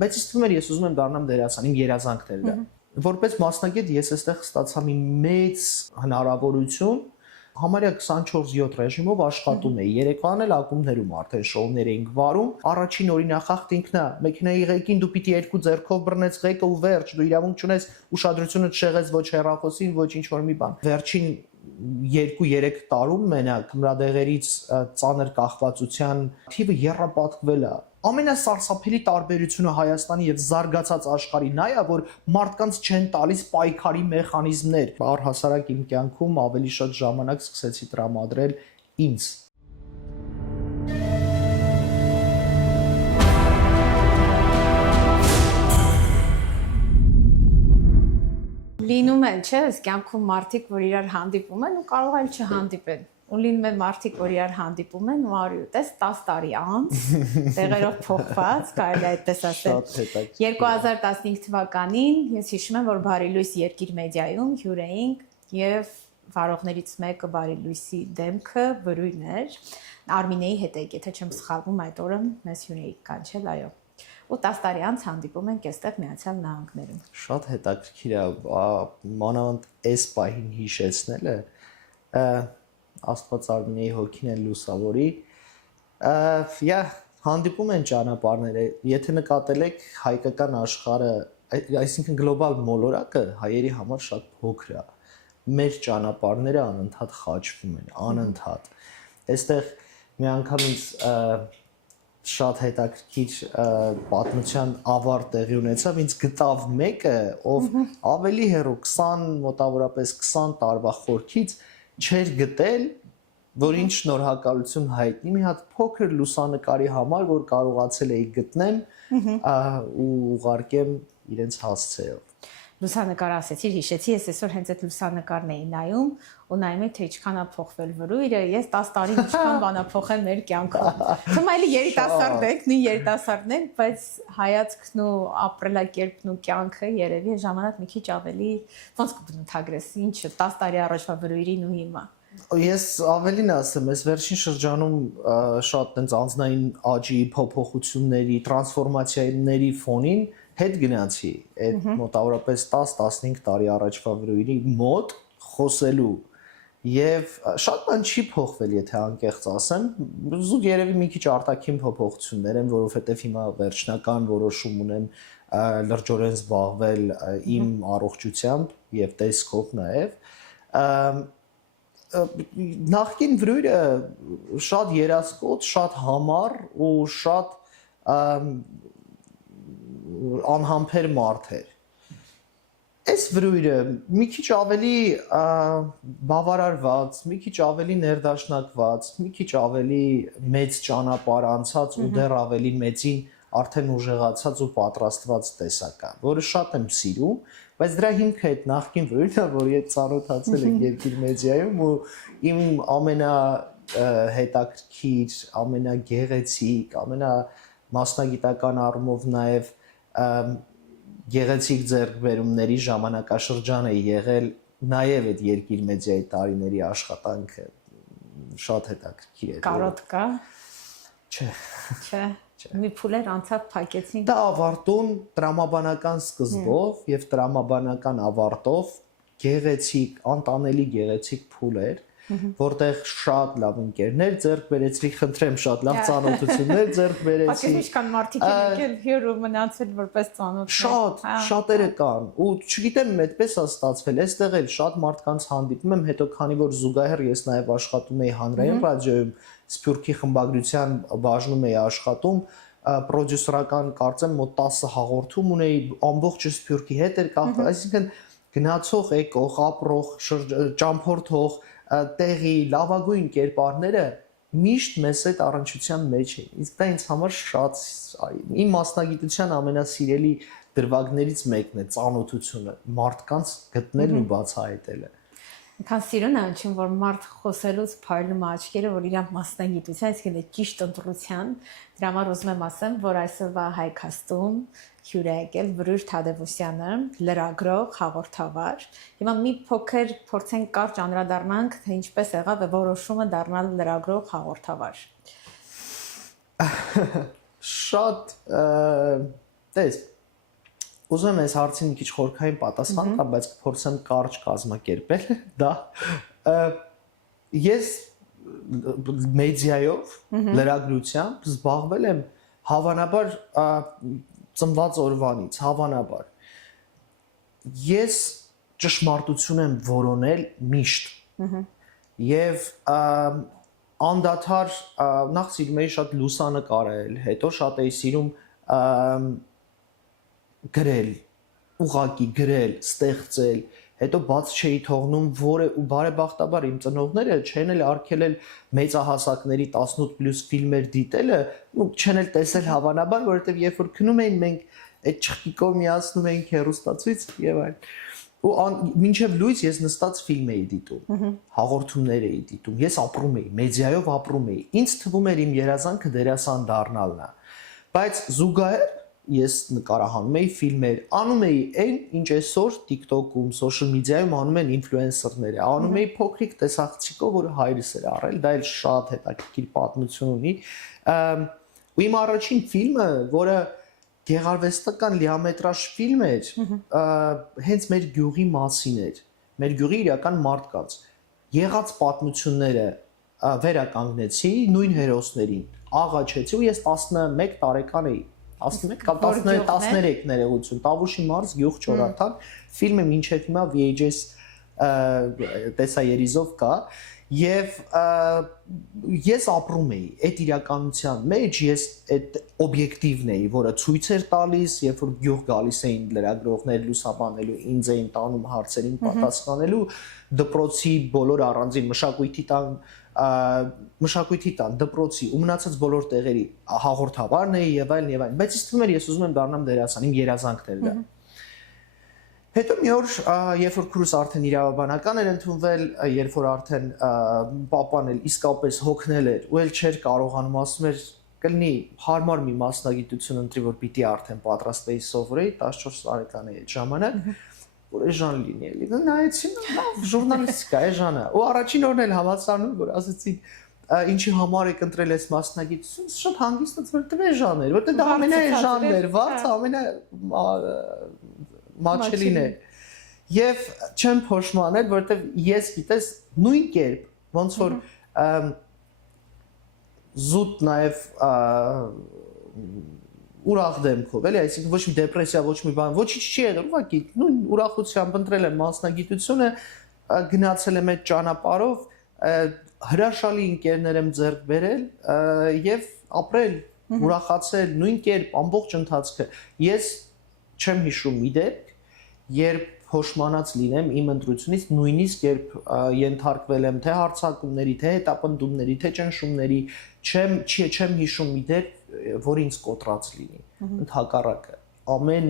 բայց ինձ թվում էր ես ուզում եմ դառնամ դերասան, իմ երազանքն էր դա։ Որպես մասնագետ ես այստեղ ստացա մի մեծ հնարավորություն համարյա 24/7 ռեժիմով աշխատում էի։ Երեկոյան էլ ակումբներում արդեն շոուներ էինք վարում։ Առաջին օրինախախտ ինքն է, մեքենայի ղեկին դու պիտի երկու ձեռքով բռնես ղեկը ու վերջ, դու իրավունք չունես ուշադրությունը չեղես ոչ հեռախոսին, ոչ ինչ որ մի բան։ Վերջին 2-3 տարում մենակ հմրադեղերից ծանր կախվածության թիվը եռապատկվել է։ Ամենասարսափելի տարբերությունը Հայաստանի եւ զարգացած աշխարհի նա է, որ մարդկանց չեն տալիս պայքարի մեխանիզմներ։ Առհասարակ իմ կյանքում ավելի շատ ժամանակ սկսեցի տրամադրել ինձ։ Լինում են, չէ՞, կյանքում մարդիկ, որ իրար հանդիպում են ու կարող էլ չհանդիպեն։ Ու լինում են մարդիկ, որ իրար հանդիպում են ու արի ուտես 10 տարի անց, տեղերով փոխված, կարելի է այդպես ասել։ 2015 թվականին ես հիշում եմ, որ Բարի լույս երկիր մեդիայում հյուր էինք եւ վարողներից մեկը Բարի լույսի դեմքը բրույն էր։ Արմինեի հետ եք, եթե չեմ սխալվում, այդ օրը մեզ հյուր էիք կանչել, այո։ Ու 10 տարի անց հանդիպում ենք այստեղ Միացյալ Նահանգներում։ Շատ հետաքրքիր է, մանավանդ այս պահին հիշեցնելը, Աստված Արմինեի հոգին են լուսավորի, հանդիպում են ճանապարհները, եթե նկատել եք հայկական աշխարհը, այսինքն գլոբալ մոլորակը հայերի համար շատ փոքր է։ Մեր ճանապարհները անընդհատ խաչվում են, անընդհատ։ Այստեղ մի անգամ ինձ շատ հետաքրքիր պատմության ավարտ տեղի ունեցավ, ինձ գտավ մեկը, ով ավելի հեռու 20 մոտավորապես 20 տարվա խորքից չէր գտել, որ ինչ շնորհակալություն հայտնի մի հատ փոքր լուսանկարի համար, որ կարողացել էի գտնեմ ու ուղարկեմ իրենց հասցեով։ Լուսանկար ասեցիր, հիշեցի, ես այսօր հենց այդ լուսանկարն էի նայում ու նայում եմ, թե ինչքան է փոխվել վրույրը, ես 10 տարի ինչքան բան է փոխել մեր կյանքում։ Թվում է էլի երիտասարդ եք, նույն երիտասարդն եք, բայց հայացքն ու ապրելակերպն ու կյանքը երևի ժամանակ մի քիչ ավելի ոնց կբնութագրես, ինչը 10 տարի առաջվա վրույրին ու հիմա։ Ես ավելին ասեմ, այս վերջին շրջանում շատ տենց անձնային աճի, փոփոխությունների, տրանսֆորմացիաների ֆոնին հետ գնացի այդ մոտավորապես 10-15 տարի առաջվա վրույրի մոտ խոսելու եւ շատ բան չի փոխվել, եթե անկեղծ ասեմ, զուտ երևի մի քիչ արտաքին փոփոխություններ են, որովհետեւ հիմա վերջնական որոշում ունեմ լրջորեն զբաղվել իմ առողջությամբ եւ տեսքով նաեւ նախկին վրույրը շատ երասկոտ, շատ համառ ու շատ անհամբեր մարդ էր։ Այս վրույրը մի քիչ ավելի բավարարված, մի քիչ ավելի ներդաշնակված, մի քիչ ավելի մեծ ճանապարհ անցած ու դեռ ավելի մեծին արդեն ուժեղացած ու պատրաստված տեսակ է, որը շատ եմ սիրում, բայց դրա հիմքը այդ նախկին վրույրն է, որ ես ծանոթացել եմ երկիր մեդիայում ու իմ ամենահետաքրքիր, ամենագեղեցիկ, ամենամասնագիտական առումով նաև գեղեցիկ ձեռքբերումների ժամանակաշրջան է եղել նաև այդ երկիր մեդիայի տարիների աշխատանքը շատ հետաքրքիր է։ Կարոտ կա։ Չէ։ Չէ։ Մի փուլեր անցավ փակեցին։ Դա ավարտուն տրամաբանական սկզբով եւ տրամաբանական ավարտով գեղեցիկ, անտանելի գեղեցիկ փուլ էր, որտեղ շատ լավ ընկերներ ձեռք բերեցի, խնդրեմ շատ լավ ծանոթություններ ձեռք բերեցի։ Ակես ինչքան մարդիկ են եկել հյուր ու մնացել որպես ծանոթներ։ Շատ, շատերը կան ու չգիտեմ այդպես է ստացվել, այստեղ էլ շատ մարդկանց հանդիպում եմ, հետո քանի որ զուգահեռ ես նաև աշխատում էի հանրային ռադիոյում, Սփյուռքի խմբագրության բաժնում էի աշխատում, պրոդյուսերական կարծեմ մոտ 10 հաղորդում ունեի, ամբողջը Սփյուռքի հետ էր կապված, այսինքն գնացող, եկող, ապրող, ճամփորդող, տեղի լավագույն կերպարները միշտ մեզ այդ առնչության մեջ էին։ Իսկ դա ինձ համար շատ իմ մասնագիտության ամենասիրելի դրվագներից մեկն է ծանոթությունը, մարդկանց գտնելն ու բացահայտելը։ Քան սիրուն է անչին, որ մարդ խոսելուց փայլում աչքերը, որ իր մասնագիտության, այսինքն այդ ճիշտ ընտրության, դրա համար ուզում եմ ասեմ, որ այսօրվա հայքաստում հյուր է եկել Վրույր Թադևոսյանը, լրագրող, հաղորդավար։ Հիմա մի փոքր փորձենք կարճ անդրադառնանք, թե ինչպես եղավ որոշումը դառնալ լրագրող, հաղորդավար։ Շատ Տես, ուզում եմ այս հարցին մի քիչ խորքային պատասխան տամ, բայց կփորձեմ կարճ կազմակերպել դա։ Ես մեդիայով, լրագրությամբ զբաղվել եմ հավանաբար ծնված օրվանից, հավանաբար։ Ես ճշմարտություն եմ որոնել միշտ։ Եվ անդադար նախ սիրում էի շատ լուսանկարել, հետո շատ էի սիրում գրել, ուղակի գրել, ստեղծել, հետո բաց չէի թողնում, որը ու բարեբախտաբար իմ ծնողները չեն էլ արգելել մեծահասակների 18+ ֆիլմեր դիտելը, ու չեն էլ տեսել հավանաբար, որովհետև երբ որ քնում էին մենք այդ չխկիկով միացնում էինք հեռուստացույց եւ այլն։ Ու մինչև լույս ես նստած ֆիլմ էի դիտում, հաղորդումներ էի դիտում, ես ապրում էի, մեդիայով ապրում էի։ Ինձ թվում էր իմ երազանքը դերասան դառնալն է։ Բայց զուգահեռ ես նկարահանում էի ֆիլմեր, անում էի այն, ինչ այսօր TikTok-ում, social media-ում անում են ինֆլուենսերները, անում էի փոքրիկ տեսախցիկով, որը հայրս էր արել, դա էլ շատ հետաքրքիր պատմություն ունի։ Ու իմ առաջին ֆիլմը, որը գեղարվեստական լիամետրաժ ֆիլմ էր, հենց մեր գյուղի մասին էր, մեր գյուղի իրական մարդկանց։ Եղած պատմությունները վերականգնեցի նույն հերոսներին, աղաչեցի ու ես 11 տարեկան էի, 11 կամ 13 ներողություն, Տավուշի մարզ գյուղ Չորաթան, ֆիլմը մինչև հիմա VHS տեսաերիզով կա, եւ ես ապրում էի այդ իրականության մեջ, ես այդ օբյեկտիվն էի, որը ցույց էր տալիս, երբ որ գյուղ գալիս էին լրագրողներ լուսաբանելու, ինձ էին տանում հարցերին պատասխանելու, դպրոցի բոլոր առանձին մշակույթի տան, դպրոցի ու մնացած բոլոր տեղերի հաղորդավարն էի եւ այլն, բայց ինձ թվում էր ես ուզում եմ դառնամ դերասան, իմ երազանքն էր դա։ Հետո մի օր, երբ որ քրուս արդեն իրավաբանական էր ընդունվել, երբ որ արդեն պապան էլ իսկապես հոգնել էր, ու էլ չէր կարողանում, ասում էր, կլինի հարմար մի մասնագիտություն ընտրի, որ պիտի արդեն պատրաստեի սովորեի, 14 տարեկան էի այդ ժամանակ, որ էժան լինի էլի։ Նայեցի, լավ, ժուրնալիստիկա, էժան է։ Ու առաջին օրն էլ համացանում, որ ասեցին, ինչի համար եք ընտրել այս մասնագիտությունը, շատ հանգիստ որտեղ էժան էր, որտեղ դա ամենաէժանն էր, վարձ ամենա մաչելին է։ Եվ չեմ փոշմանել, որովհետև ես գիտես նույն կերպ ոնց որ զուտ նաև ուրախ դեմքով, էլի, այսինքն ոչ մի դեպրեսիա, ոչ մի բան, ոչինչ չի եղել, ուղղակի նույն ուրախությամբ ընտրել եմ մասնագիտությունը, գնացել եմ այդ ճանապարհով, հրաշալի ընկերներ եմ ձեռք բերել եւ ապրել, ուրախացել նույն կերպ ամբողջ ընթացքը։ Ես չեմ հիշում մի դեպք, երբ փոշմանած լինեմ իմ ընտրությունից, նույնիսկ երբ ենթարկվել եմ թե հարձակումների, թե հետապնդումների, թե ճնշումների, չեմ հիշում մի դեպք, որ ինձ կոտրած լինի։ Ընդհակառակը, ամեն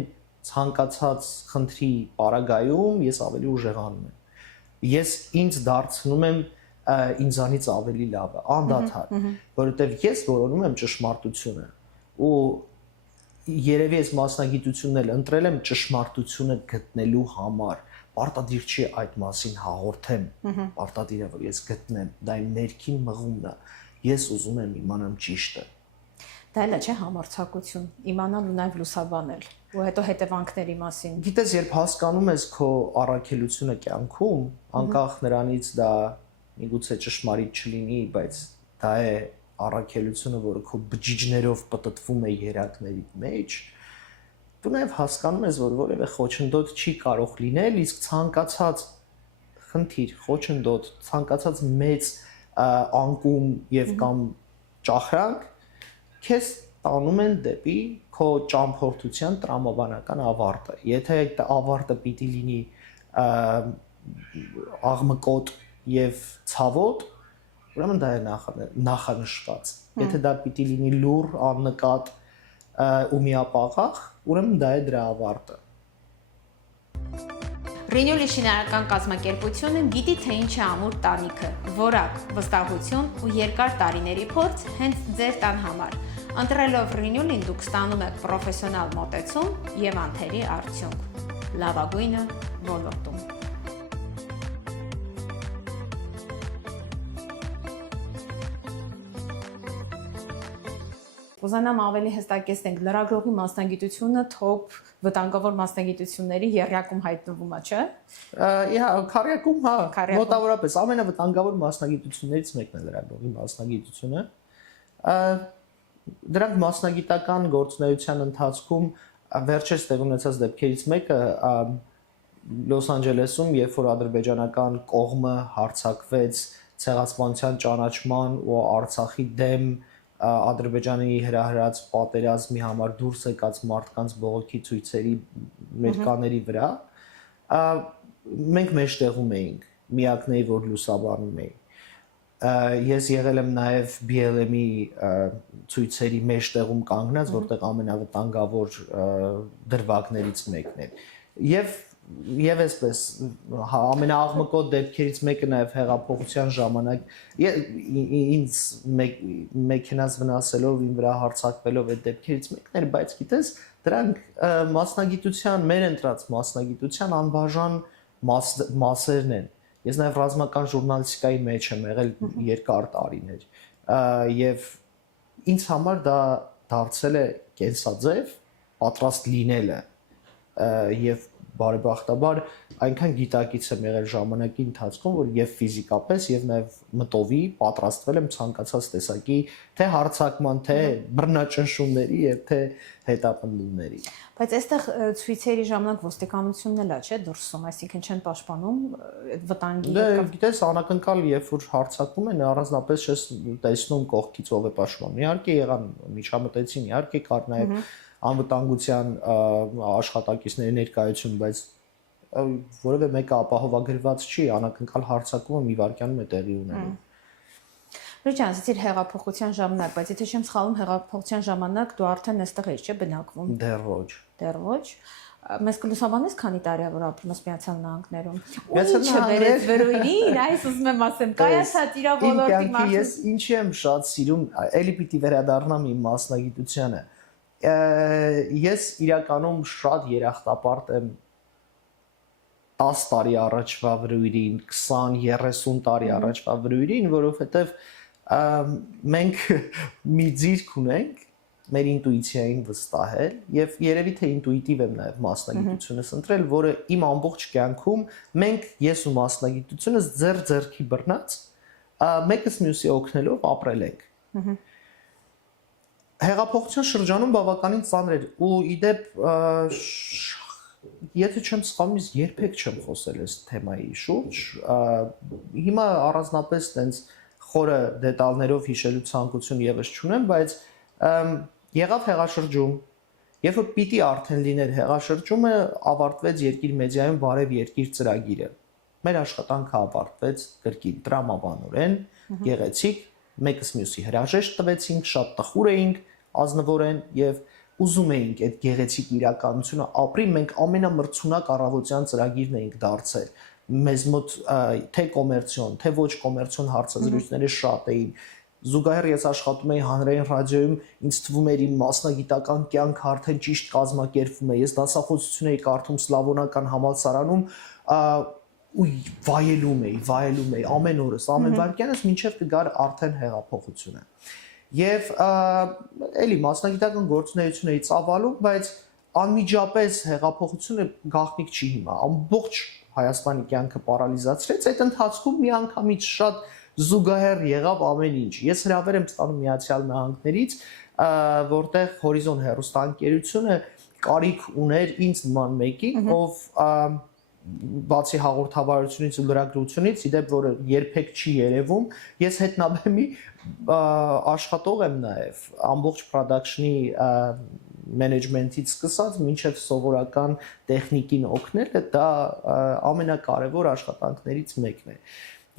ցանկացած խնդրի պարագայում ես ավելի ուժեղանում եմ։ Ես ինձ դարձնում եմ ինձանից ավելի լավը, անդադար, որովհետև ես որոնում եմ ճշմարտությունը ու երևի այս մասնագիտությունն էլ ընտրել եմ ճշմարտությունը գտնելու համար, պարտադիր չի այդ մասին հաղորդեմ, պարտադիր է որ ես գտնեմ, դա իմ ներքին մղումն է, ես ուզում եմ իմանամ ճիշտը։ Դա էլ չէ համարձակություն, իմանալ ու նաև լուսաբանել, ու հետո հետևանքների մասին։ Գիտես, երբ հասկանում ես քո առաքելությունը կյանքում, անկախ նրանից դա միգուցե ճշմարիտ չլինի, բայց դա է առաքելությունը, որը քո բջիջներով պտտվում է երակների մեջ, դու նաև հասկանում ես, որ որևէ խոչընդոտ չի կարող լինել, իսկ ցանկացած խնդիր, խոչընդոտ, ցանկացած մեծ անկում եւ կամ ճախրանք քեզ տանում են դեպի քո ճամփորդության տրամաբանական ավարտը։ Եթե այդ ավարտը պիտի լինի աղմկոտ եւ ցավոտ, ուրեմն դա է նախանշված։ Եթե դա պիտի լինի լուռ, աննկատ ու միապաղաղ, ուրեմն դա է դրա ավարտը։ Ռինյոլի շինարարական կազմակերպությունը գիտի, թե ինչ է ամուր տանիքը, որակ, վստահություն ու երկար տարիների փորձ հենց ձեր տան համար։ Ընտրելով Ռինյոլին դուք ստանում եք պրոֆեսիոնալ մոտեցում եւ անթերի արդյունք։ Լավագույնը ոլորտում։ Կուզենամ ավելի հստակեցնենք լրագրողի մասնագիտությունը top վտանգավոր մասնագիտությունների երյակում հայտնվում է, չէ՞։ Քառյակում, մոտավորապես ամենավտանգավոր մասնագիտություններից մեկն է լրագրողի մասնագիտությունը։ Դրանք մասնագիտական գործունեության ընթացքում վերջերս տեղ ունեցած դեպքերից մեկը Լոս Անջելեսում, երբ որ ադրբեջանական կողմը հարձակվեց ցեղասպանության ճանաչման ու Արցախի դեմ Ադրբեջանի հրահրած պատերազմի համար դուրս եկած մարդկանց բողոքի ցույցերի ներկաների վրա, մենք մեջտեղում էինք, միակն էի, որ լուսաբանում էի։ Ես եղել եմ նաև BLM-ի ցույցերի մեջտեղում կանգնած, որտեղ ամենավտանգավոր դրվագներից մեկն էր։ Եվ այսպես ամենաաղմկոտ դեպքերից մեկը նաև հեղափոխության ժամանակ ինձ մեքենաս վնասելով իմ վրա հարձակվելով այդ դեպքերից մեկն էր, բայց գիտես, դրանք մասնագիտության, մեր ընտրած մասնագիտության անբաժան մասերն են։ Ես նաև ռազմական ժուրնալիստիկայի մեջ եմ եղել երկար տարիներ եւ ինձ համար դա դարձել է կենսաձև պատրաստ լինելը եւ բարեբախտաբար այնքան գիտակից եմ եղել ժամանակի ընթացքում, որ եւ ֆիզիկապես եւ նաեւ մտովի պատրաստվել եմ ցանկացած տեսակի թե հարձակման, թե բռնաճնշումների եւ թե հետապնդումների։ Բայց այստեղ ցույցերի ժամանակ ոստիկանությունն էլ է, չէ՞, դուրսում, այսինքն չեն պաշտպանում այդ վտանգի հետ։ Գիտես, անակնկալ երբ որ հարձակվում են, առանձնապես չես տեսնում կողքից ով է պաշտպանում։ Իհարկե եղան միջամտեցին, իհարկե կար նաեւ անվտանգության աշխատակիցների ներկայություն, բայց որևէ մեկը ապահովագրված չի, անակնկալ հարձակումը մի վայրկյանում է տեղի ունենում։ Ռիչան, ասեցիր հեղափոխության ժամանակ, բայց եթե չեմ սխալվում, հեղափոխության ժամանակ դու արդեն այստեղ ես, չէ՞, բնակվում։ Դեռ ոչ։ Դեռ ոչ։ Մեզ կլուսաբանես քանի տարի է որ ապրում ես Միացյալ Նահանգներում։ Միացյալ Նահանգներ վերույնին, այս ուզում եմ ասեմ, կայացած իր ոլորտի մարդու։ Ես ինչի եմ շատ սիրում, էլի պիտի վերադառնամ իմ մասնագիտությանը։ Ես իրականում շատ երախտապարտ եմ 10 տարի առաջվա վրույրին, 20-30 տարի առաջվա վրույրին, որովհետև մենք մի ձիրք ունենք մեր ինտուիցիային վստահել եւ երևի թե ինտուիտիվ եմ նաեւ մասնագիտությունս ընտրել, որը իմ ամբողջ կյանքում մենք ես ու մասնագիտությունս ձեռքի բռնած մեկս մյուսի օգնելով ապրել ենք։ Հեղափոխության շրջանում բավականին ծանր էր ու իդեպ եթե չեմ սխալվում, ես երբեք չեմ խոսել այս թեմայի շուրջ։ Հիմա առանձնապես տենց խորը դետալներով հիշելու ցանկություն եւս չունեմ, բայց եղավ հեղաշրջում, երբ որ պիտի արդեն լիներ հեղաշրջումը, ավարտվեց Երկիր մեդիայում Բարև Երկիր ծրագիրը։ Մեր աշխատանքը ավարտվեց կրկին տրամաբանորեն, գեղեցիկ, մեկս մյուսի հրաժեշտ տվեցինք, շատ տխուր էինք ազնվորեն եւ ուզում էինք այդ գեղեցիկ իրականությունը ապրի, մենք ամենամրցունակ առավոտյան ծրագիրն էինք դարձել։ Մեզ մոտ թե կոմերցիոն, թե ոչ կոմերցիոն հարցազրույցները շատ էին։ Զուգահեռ ես աշխատում էի հանրային ռադիոյում, ինձ թվում էր իմ մասնագիտական կյանքը արդեն ճիշտ կազմակերպվում է։ Ես դասախոսություն էի կարդում Սլավոնական համալսարանում ու վայելում էի ամեն օրս, ամեն վայրկյանս մինչև կգար արդեն հեղափոխությունը։ Եվ էլի մասնագիտական գործունեություն էի ծավալում, բայց անմիջապես հեղափոխությունը գաղտնիք չի հիմա։ Ամբողջ Հայաստանի կյանքը պարալիզացրեց, այդ ընթացքում մի անգամից շատ զուգահեռ եղավ ամեն ինչ։ Ես հրավեր եմ ստանում Միացյալ Նահանգներից, որտեղ Հորիզոն հեռուստաընկերությունը կարիք ուներ ինձ նման մեկի, ով բացի հաղորդավարությունից ու լրագրությունից, իդեպ որը երբեք չի երևում, ես հետնաբեմի աշխատող եմ նաև ամբողջ production-ի management-ից սկսած մինչև սովորական տեխնիկին օգնելը, դա ամենակարևոր աշխատանքներից մեկն է։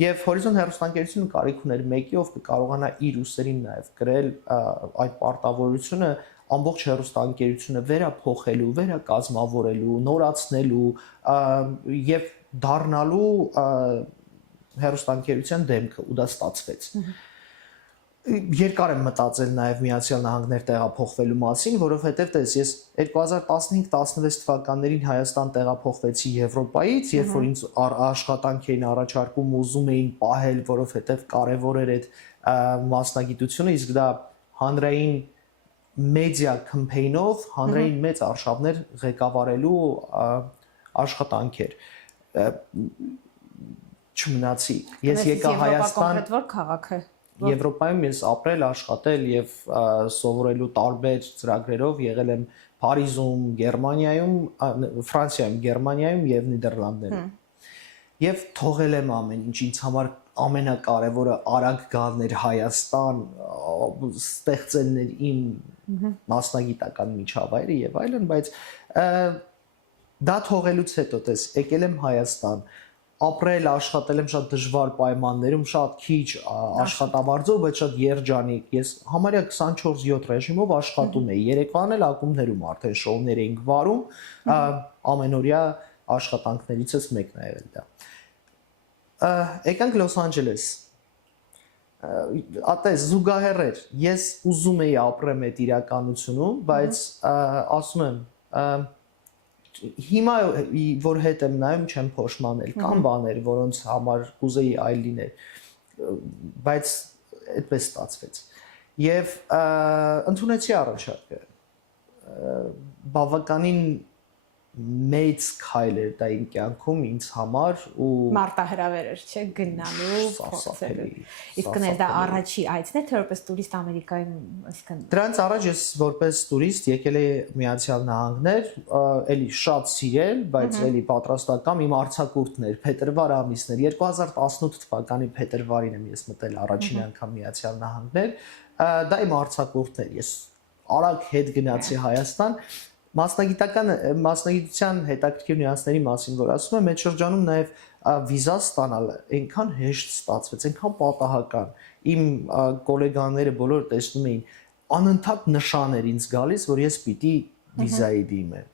Եվ Հորիզոն հեռուստաընկերությունը կարիք ուներ մեկի, ով կկարողանա իր ուսերին նաև գրել այդ պարտավորությունը ամբողջ հեռուստաընկերությունը վերափոխելու, վերակազմավորելու, նորացնելու եւ դառնալու հեռուստաընկերության դեմքը, ու դա ստացվեց։ Երկար եմ մտածել նաև Միացյալ Նահանգներ տեղափոխվելու մասին, որովհետև տես ես 2015-16 թվականներին Հայաստան տեղափոխվեցի Եվրոպայից, երբ որ ինձ աշխատանք էին առաջարկում, ուզում էին պահել, որովհետև կարևոր էր այդ մասնագիտությունը, իսկ դա հանրային մեդիա կամփեյնով հանրային մեծ արշավներ ղեկավարելու աշխատանքեր չմնացի։ Ես եկա Հայաստան, կոնկրետ որ քաղաք է։ Եվրոպայում ես ապրել, աշխատել եւ սովորելու տարբեր ծրագրերով եղել եմ Փարիզում, Գերմանիայում, Ֆրանսիայում, Գերմանիայում եւ Նիդերլանդներում։ Եվ թողել եմ ամեն ինչ, ինձ համար ամենակարևորը արագ գալներ Հայաստան, ստեղծելներ իմ մասնագիտական միջավայրը եւ այլն, բայց դա թողելուց հետո տես եկել եմ Հայաստան, ապրել, աշխատել եմ շատ դժվար պայմաններում, շատ քիչ աշխատավարձով, բայց շատ երջանիկ։ Ես համարյա 24/7 ռեժիմով աշխատում էի։ Երեկոյան էլ ակումբներում արդեն շոուներ էինք վարում, ամենօրյա աշխատանքներիցս մեկն է եղել դա։ Եկանք Լոս Անջելես։ Ատես զուգահեռ էր։ Ես ուզում էի ապրեմ այդ իրականությունում, բայց ասում եմ հիմա որ հետ եմ նայում չեմ փոշմանել, կան բաներ, որոնց համար կուզեի այլ լիներ, բայց այդպես ստացվեց։ Եվ ընդունեցի առաջարկը։ Բավականին մեծ քայլ էր դա իմ կյանքում ինձ համար ու մարտահրավեր էր, չէ, գնալու, փոխելու։ Իսկ նա դա առաջի այցն է, թե որպես տուրիստ Ամերիկայում, այսինքն դրանց առաջ ես որպես տուրիստ եկել էի Միացյալ Նահանգներ, էլի շատ սիրել, բայց էլի պատրաստական իմ արձակուրդն էր, փետրվար ամիսն էր, 2018 թվականի փետրվարին եմ ես մտել առաջին անգամ Միացյալ Նահանգներ, դա իմ արձակուրդն էր, ես արագ հետ գնացի Հայաստան, մասնագիտության հետաքրքիր նյուանսների մասին որ ասում եմ, այդ շրջանում նաև վիզա ստանալը այնքան հեշտ ստացվեց, այնքան պատահական։ Իմ գոլեգաները բոլորը տեսնում էին, անընդհատ նշան էր ինձ գալիս, որ ես պիտի վիզայի դիմեմ։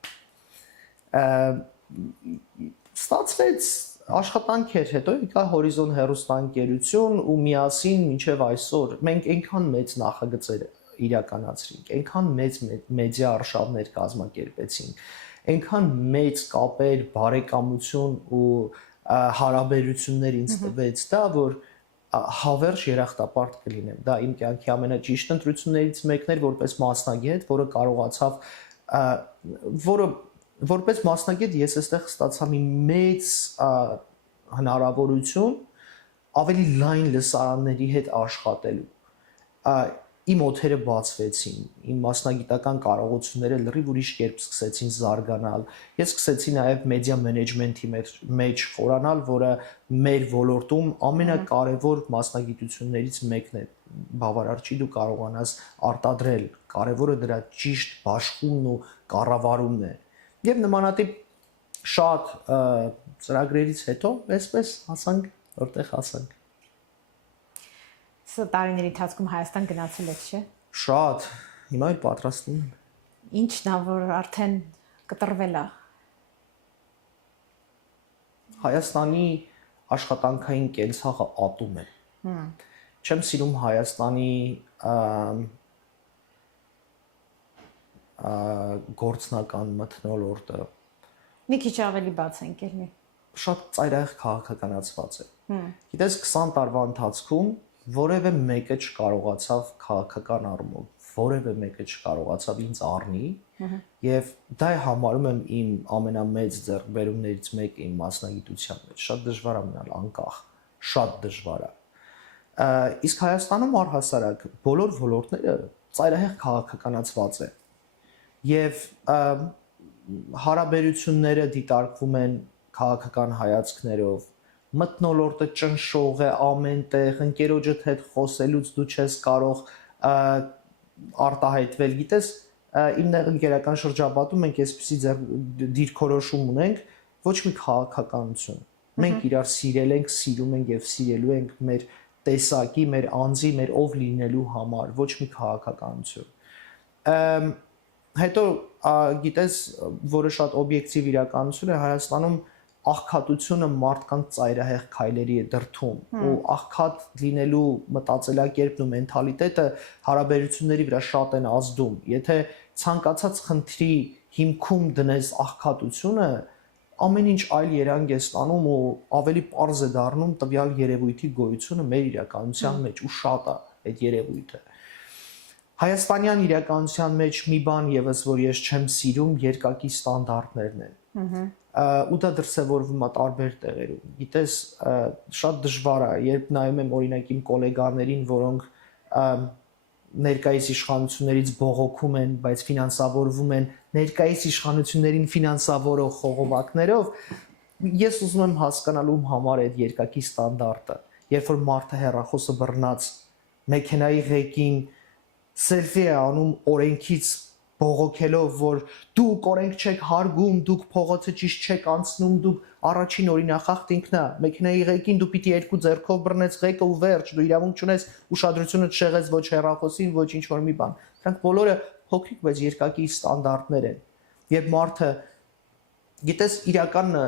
Ստացվեց աշխատանքեր, հետո եկա Հորիզոն հեռուստաընկերություն ու միասին մինչև այսօր մենք այնքան մեծ նախագծեր իրականացրինք, այնքան մեծ մեդիա արշավներ կազմակերպեցինք, այնքան մեծ կապեր, բարեկամություն ու հարաբերություններ ինձ տվեց դա, որ հավերժ երախտապարտ կլինեմ։ Դա իմ կյանքի ամենաճիշտ ընտրություններից մեկն էր որպես մասնագետ, որը կարողացավ, որը որպես մասնագետ ես այստեղ ստացա մի մեծ հնարավորություն ավելի լայն լսարանների հետ աշխատելու։ Իմ օդերը բացվեցին, իմ մասնագիտական կարողությունները լրիվ ուրիշ կերպ սկսեցին զարգանալ։ Ես սկսեցի նաև մեդիա մենեջմենթի մեջ խորանալ, որը մեր ոլորտում ամենակարևոր մասնագիտություններից մեկն է։ Բավարար չի դու կարողանաս արտադրել, կարևորը դրա ճիշտ բաշխումն ու կառավարումն է։ Եվ նմանատիպ շատ ծրագրերից հետո այսպես հասանք, որտեղ հասանք։ Սա տարիների ընթացքում Հայաստան գնացել եք, չէ՞։ Շատ, հիմա էլ պատրաստվում եմ։ Ինչն է, որ արդեն կտրվել է։ Հայաստանի աշխատանքային կենցաղը ատում է։ Չեմ սիրում Հայաստանի գործնական մթնոլորտը։ Մի քիչ ավելի բաց ենք ելնի։ Շատ ծայրահեղ քաղաքականացված է։ Գիտես 20 տարվա ընթացքում որևէ մեկը չկարողացավ քաղաքական առումով, որևէ մեկը չկարողացավ ինձ առնի, եւ դա համարում եմ իմ ամենամեծ ձեռքբերումներից մեկը իմ մասնագիտության մեջ։ Շատ դժվար է մնալ անկախ, շատ դժվար է։ Իսկ Հայաստանում առհասարակ բոլոր ոլորտները ծայրահեղ քաղաքականացված է։ Եվ հարաբերությունները դիտարկվում են քաղաքական հայացքներով, մթնոլորտը ճնշող է ամենտեղ, ընկերոջդ հետ խոսելուց դու չես կարող արտահայտվել, գիտես, իմ ընկերական շրջապատում մենք այսպիսի դիրքորոշում ունենք, ոչ մի քաղաքականություն։ Մենք իրար սիրել ենք, սիրում ենք եւ սիրելու ենք մեր տեսակի, մեր անձի, մեր ով լինելու համար, ոչ մի քաղաքականություն։ Հետո գիտես, որը շատ օբյեկտիվ իրականություն է Հայաստանում աղքատությունը մարդկանց ծայրահեղ քայլերի է դրդում ու աղքատ լինելու մտածելակերպն ու մենթալիտետը հարաբերությունների վրա շատ են ազդում։ Եթե ցանկացած խնդրի հիմքում դնես աղքատությունը, ամեն ինչ այլ երանգ է ստանում ու ավելի պարզ է դառնում տվյալ երևույթի գոյությունը մեր իրականության մեջ ու շատ է այդ երևույթը։ Հայաստանյան իրականության մեջ մի բան եւս, որ ես չեմ սիրում, երկակի ստանդարտներն են։ Ու դա դրսևորվում է տարբեր տեղերում։ Գիտես, շատ դժվար է, երբ նայում եմ օրինակ իմ գոլեգաներին, որոնք ներկայիս իշխանություններից բողոքում են, բայց ֆինանսավորվում են ներկայիս իշխանություններին ֆինանսավորող խողովակներով, ես ուզում եմ հասկանալ ում համար է այդ երկակի ստանդարտը։ Երբ որ մարդը հեռախոսը բռնած մեքենայի ղեկին սելֆի է անում օրենքից բողոքելով, որ դուք օրենք չեք հարգում, դուք փողոցը ճիշտ չեք անցնում, դուք առաջին օրինախախտ ինքնա, մեքենայի ղեկին դու պիտի երկու ձեռքով բռնես ղեկը ու վերջ, դու իրավունք չունես ուշադրությունը չեղես ոչ հեռախոսին, ոչ ինչ որ մի բան։ Դրանք բոլորը փոքրիկ, բայց երկակի ստանդարտներ են։ Երբ մարդը գիտես իրականը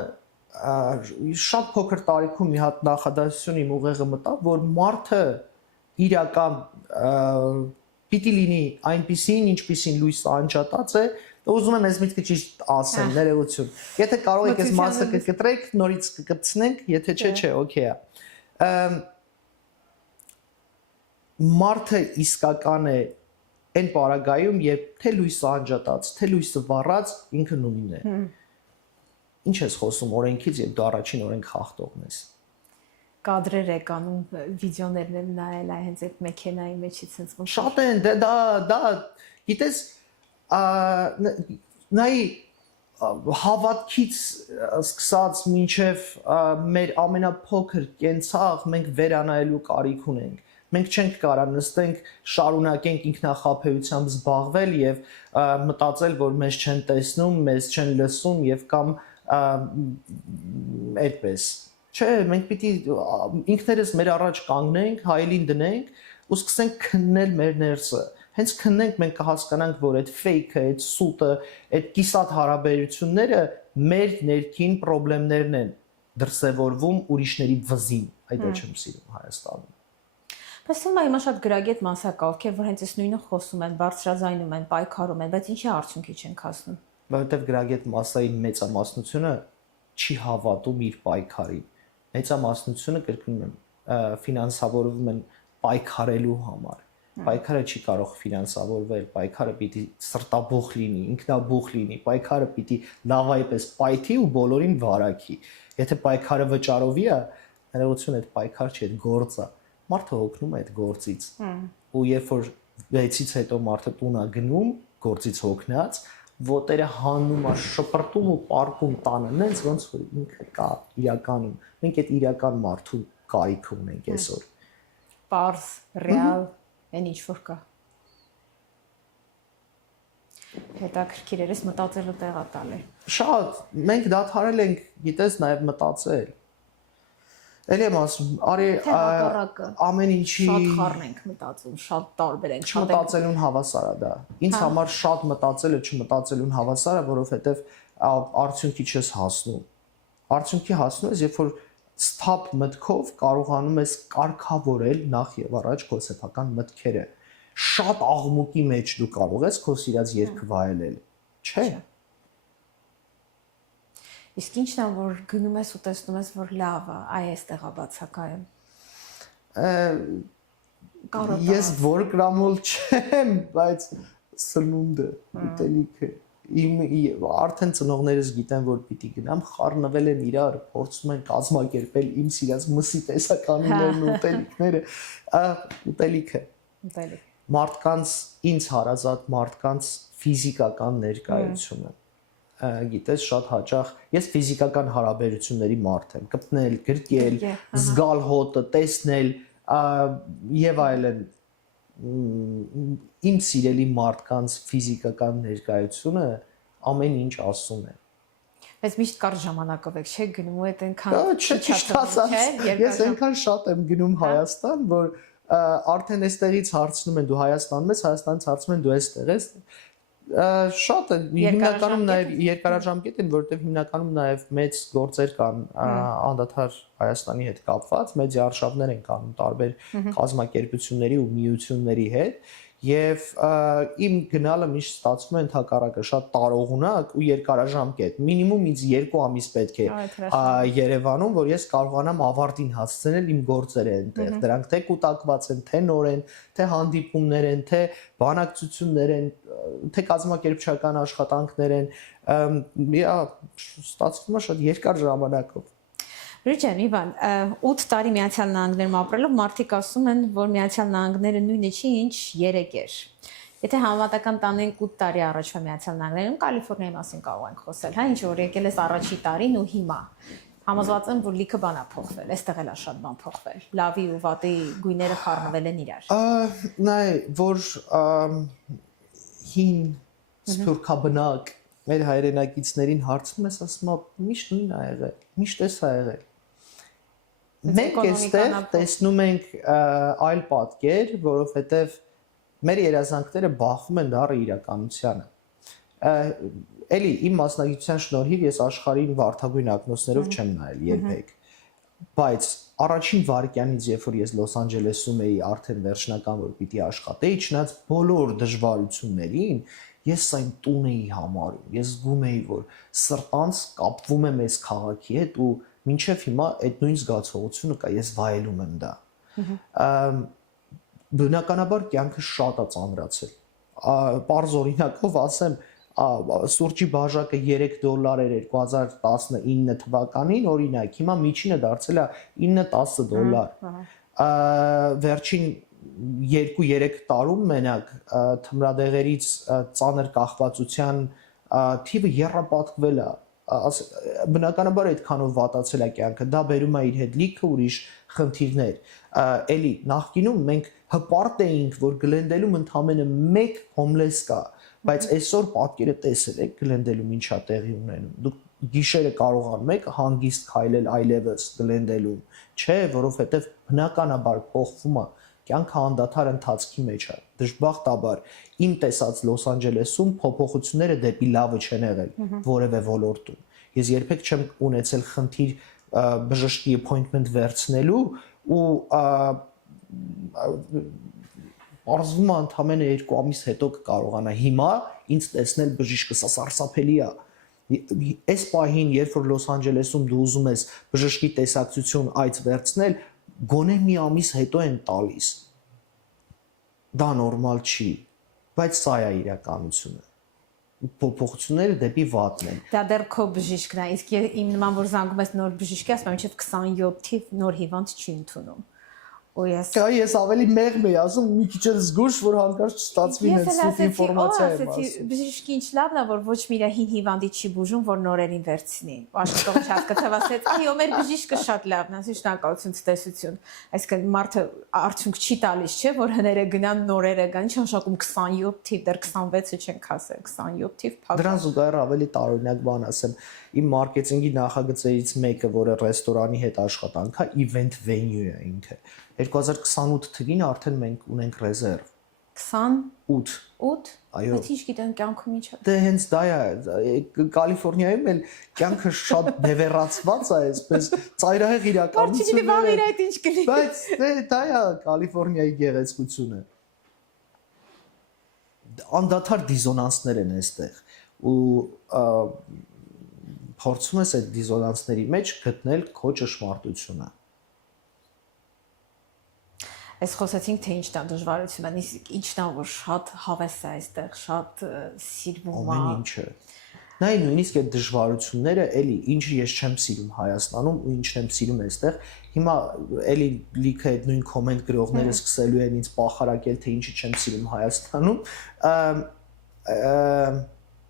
շատ փոքր տարիքում մի հատ նախադասություն իմ ուղեղը մտավ, որ մարդը իրական պիտի լինի այնպիսին, ինչպիսին լույսը անջատած է, ուզում եմ ես միտքը ճիշտ ասեմ, ներողություն։ Եթե կարող եք այս մասը կկտրեք, նորից կկպցնենք, եթե չէ, օքեյ է։ Մարդը իսկական է այն պարագայում, երբ թե լույսը անջատած, թե լույսը վառած, ինքը նույնն է։ Ինչ ես խոսում օրենքից, երբ դու առաջին օրենք խախտողն ես։ Կադրեր եք անում, վիդեոներն եմ նայել հենց այդ մեքենայի մեջից հենց ոնց։ Շատ են, դա գիտես, նայ հավատքից սկսած մինչև մեր ամենափոքր կենցաղ մենք վերանայելու կարիք ունենք։ Մենք չենք կարա նստենք, շարունակենք ինքնախաբեությամբ զբաղվել եւ մտածել, որ մեզ չեն տեսնում, մեզ չեն լսում եւ կամ այդպես։ Չէ, մենք պիտի ինքներս մեր առաջ կանգնենք, հայելին դնենք ու սկսենք քննել մեր ներսը։ Հենց քննենք մենք կհասկանանք, որ այդ fake-ը, այդ սուտը, այդ կիսատ հարաբերությունները մեր ներքին խնդիրներն են դրսևորվում ուրիշների վզին։ Այդ է չեմ սիրում Հայաստանում։ Բայց հիմա հիմա շատ գրագետ մասա կա, ովքեր որ հենց այս նույնը խոսում են, բարձրաձայնում են, պայքարում են, բայց ինչի արդյունքի չեն հասնում։ Որովհետև գրագետ մասայի մեծամասնությունը չի հավատում իր պայքարին։ Մեծամասնությունը կրկնում եմ, ֆինանսավորվում են պայքարելու համար։ Պայքարը չի կարող ֆինանսավորվել, պայքարը պիտի սրտաբուխ լինի, ինքնաբուխ լինի, պայքարը պիտի լավայպես պայթի ու բոլորին վարակի։ Եթե պայքարը վճարովի է, ներողություն, այդ պայքար չի, այդ գործ է։ Մարդը հոգնում է այդ գործից։ Ու երբ որ վեցից հետո մարդը տուն է գնում, գործից հոգնած, ոտերը հանում է, շպրտում ու պարկում տանը, նենց ոնց որ ինքը կա իրականում։ Մենք այդ իրական մարդու կարիք ունենք այսօր։ Պարզ, ռեալ, այն ինչ որ կա։ Հետաքրքիր էր, ես մտածելու տեղ ա տալի։ Շատ, մենք դադարել ենք, գիտես, նաև մտածել։ Էլի եմ ասում, արի ամեն ինչի շատ խառն ենք մտածում, շատ տարբեր ենք, շատ մտածելուն հավասար է դա։ Ինձ համար շատ մտածելը չմտածելուն հավասար է, որովհետև արդյունքի չես հասնում։ Արդյունքի հասնում ես, երբ որ սթափ մտքով կարողանում ես կարգավորել նախ եւ առաջ քո սեփական մտքերը։ Շատ աղմուկի մեջ դու կարող ես քո սիրած երգը վայելել, չէ՞։ Իսկ ինչն է, որ գնում ես ու տեսնում ես, որ լավ է, այստեղ է բացակայում։ Ես որ գրամոլ չեմ, բայց սնունդը, ուտելիքը արդեն ծնողներս գիտեն, որ պիտի գնամ, խառնվել են իրար, փորձում են կազմակերպել իմ սիրած մսի տեսականիներն ու ուտելիքները, ուտելիքը։ Մարդկանց, ինձ հարազատ մարդկանց ֆիզիկական ներկայությունը։ Գիտես, շատ հաճախ ես ֆիզիկական հարաբերությունների մարդ եմ, կպնել, գրկել, զգալ հոտը, տեսնել եւ այլն։ Իմ սիրելի մարդկանց ֆիզիկական ներկայությունը ամեն ինչ ասում է։ Բայց միշտ կար ժամանակով եք, չէ՞ գնում ու այդ այնքան ճիշտ ասած, ես այնքան շատ եմ գնում Հայաստան, որ արդեն այստեղից հարցնում են դու Հայաստանում ես, Հայաստանից հարցնում են դու այստեղ ես։ Շատ է, հիմնականում նաև երկարաժամկետ են, որովհետև հիմնականում նաև մեծ գործեր կան անդադար Հայաստանի հետ կապված, մեծ արշավներ են կանում տարբեր կազմակերպությունների ու միությունների հետ, Եվ իմ գնալը միշտ ստացվում է ընդհակառակը շատ տարողունակ ու երկարաժամկետ։ Մինիմում ինձ 2 ամիս պետք է Երևանում, որ ես կարողանամ ավարտին հասցնել իմ գործերը այնտեղ։ Դրանք թե կուտակված են, թե նոր են, թե հանդիպումներ են, թե բանակցություններ են, թե կազմակերպչական աշխատանքներ են։ Ստացվում է շատ երկար ժամանակով։ Ռիջան, Իվան, 8 տարի Միացյալ Նահանգներում ապրելով մարդիկ ասում են, որ Միացյալ Նահանգները նույնը չի, ինչ 3 էր։ Եթե համեմատական տանենք 8 տարի առաջվա Միացյալ Նահանգներում, Կալիֆոռնիայի մասին կարող ենք խոսել, հա, ինչ որ եկել ես առաջի տարին ու հիմա։ Համոզված եմ, որ լիքը բան է փոխվել, այստեղ էլ է շատ բան փոխվել։ Լավի ու վատի գույները խառնվել են իրար։ Նայ, որ հին սփյուռքաբնակ մեր հայրենակիցներին հարցնում ես, ասում եմ, միշտ նույնն է եղել, միշտ էս է եղել։ Մենք այստեղ տեսնում ենք այլ պատկեր, որովհետև մեր երազանքները բախվում են դառը իրականությանը։ Էլի իմ մասնագիտության շնորհիվ ես աշխարհին վարդագույն ակնոցներով չեմ նայել երբեք։ Բայց առաջին վայրկյանից, երբ որ ես Լոս Անջելեսում էի արդեն վերջնական որ պիտի աշխատեի, չնայած բոլոր դժվարություններին, ես այն տուն էի համարում։ Ես զգում էի, որ սրտանց կապվում եմ այս քաղաքի հետ ու մինչև հիմա այդ նույն զգացողությունը կա, ես վայելում եմ դա։ Բնականաբար կյանքը շատ է ծանրացել։ Պարզ օրինակով ասեմ, սուրճի բաժակը $3 էր 2019 թվականին, օրինակ, հիմա միջինը դարձել է $9-10։ Վերջին 2-3 տարում մենակ թմրադեղերից ծանր կախվածության թիվը եռապատկվել է։ Բնականաբար այդքանով վատացել է կյանքը, դա բերում է իր հետ լիքը ուրիշ խնդիրներ։ Էլի նախկինում մենք հպարտ էինք, որ Գլենդելում ընդամենը 1 հոմլես կա, բայց այսօր պատկերը տեսել եք Գլենդելում ինչա տեղի ունենում։ Դուք գիշերը կարողանում եք հանգիստ քայլել այլևս Գլենդելում, չէ, որովհետև բնականաբար փոխվում է կյանքը անդադար ընթացքի մեջ է։ Դժբախտաբար իմ տեսած Լոս Անջելեսում փոփոխությունները դեպի լավը չեն եղել որևէ ոլորտում։ Ես երբեք չեմ ունեցել խնդիր բժշկի appointment վերցնելու ու արզվում է ընդամենը 2 ամիս հետո կկարողանա հիմա ինձ տեսնել բժիշկը, սա սարսափելի է։ Այս պահին, երբ որ Լոս Անջելեսում դու ուզում ես բժշկի տեսակցություն այց վերցնել, գոնե մի ամիս հետո են տալիս։ Դա նորմալ չի, բայց սա է իրականությունը։ Փոփոխությունները դեպի վատն են։ Դա դեռ քո բժիշկն է, իսկ իմ նման որ զանգում ես նոր բժիշկի, ասում եմ, մինչև 27 թիվ նոր հիվանդ չի ընդունում։ Ու ես ավելի մեղմ եի ասում, մի քիչ էլ զգուշ, որ հանկարծ չստացվի հենց այդ ինֆորմացիա եմ ասում։ Բժիշկի ինչ լավն է, որ ոչ մի հին հիվանդի չի բուժում, որ նորերին վերցնի։ Աշխատողը չհասկացավ, ասեց, այո, մեր բժիշկը շատ լավն է, ասի շնորհակալություն, ցտեսություն։ Այսինքն մարդը արդյունք չի տալիս, չէ, որ հները գնան նորերը գան, ինչ նշանակում 27 թիվ, դեռ 26-ը չենք հասել, 27 թիվ փակ։ Դրան զուգահեռ ավելի տարօրինակ բան ասեմ, իմ մարքեթինգի նախագծերից մեկը, որը ռեստորանի հետ աշխատանք է, event venue է ինքը։ 2028 թվին արդեն մենք ունենք ռեզերվ։ 28։ Այո։ Բայց ինչ գիտեմ կյանքում ինչ է։ Դե հենց դա է, Կալիֆոռնիայում էլ կյանքը շատ դևեռացված է, այսպես ծայրահեղ իրականություն։ Ոչ վաղ իր այդ ինչ կլինի։ Բայց դա է Կալիֆոռնիայի գեղեցկությունը։ Անդադար դիզոնանսներ են այստեղ ու փորձում ես այդ դիզոնանսների մեջ գտնել քո ճշմարտությունը։ Այս խոսեցինք թե ինչն է դժվարությունը, իսկ ինչն է որ շատ հավես է այստեղ, շատ սիրվում է։ Ամեն ինչը։ Նայ նույնիսկ այդ դժվարությունները, էլի ինչը ես չեմ սիրում Հայաստանում ու ինչն եմ սիրում այստեղ, հիմա էլի լիքը այդ նույն կոմենտ գրողները սկսելու են ինձ պախարակել, թե ինչը չեմ սիրում Հայաստանում,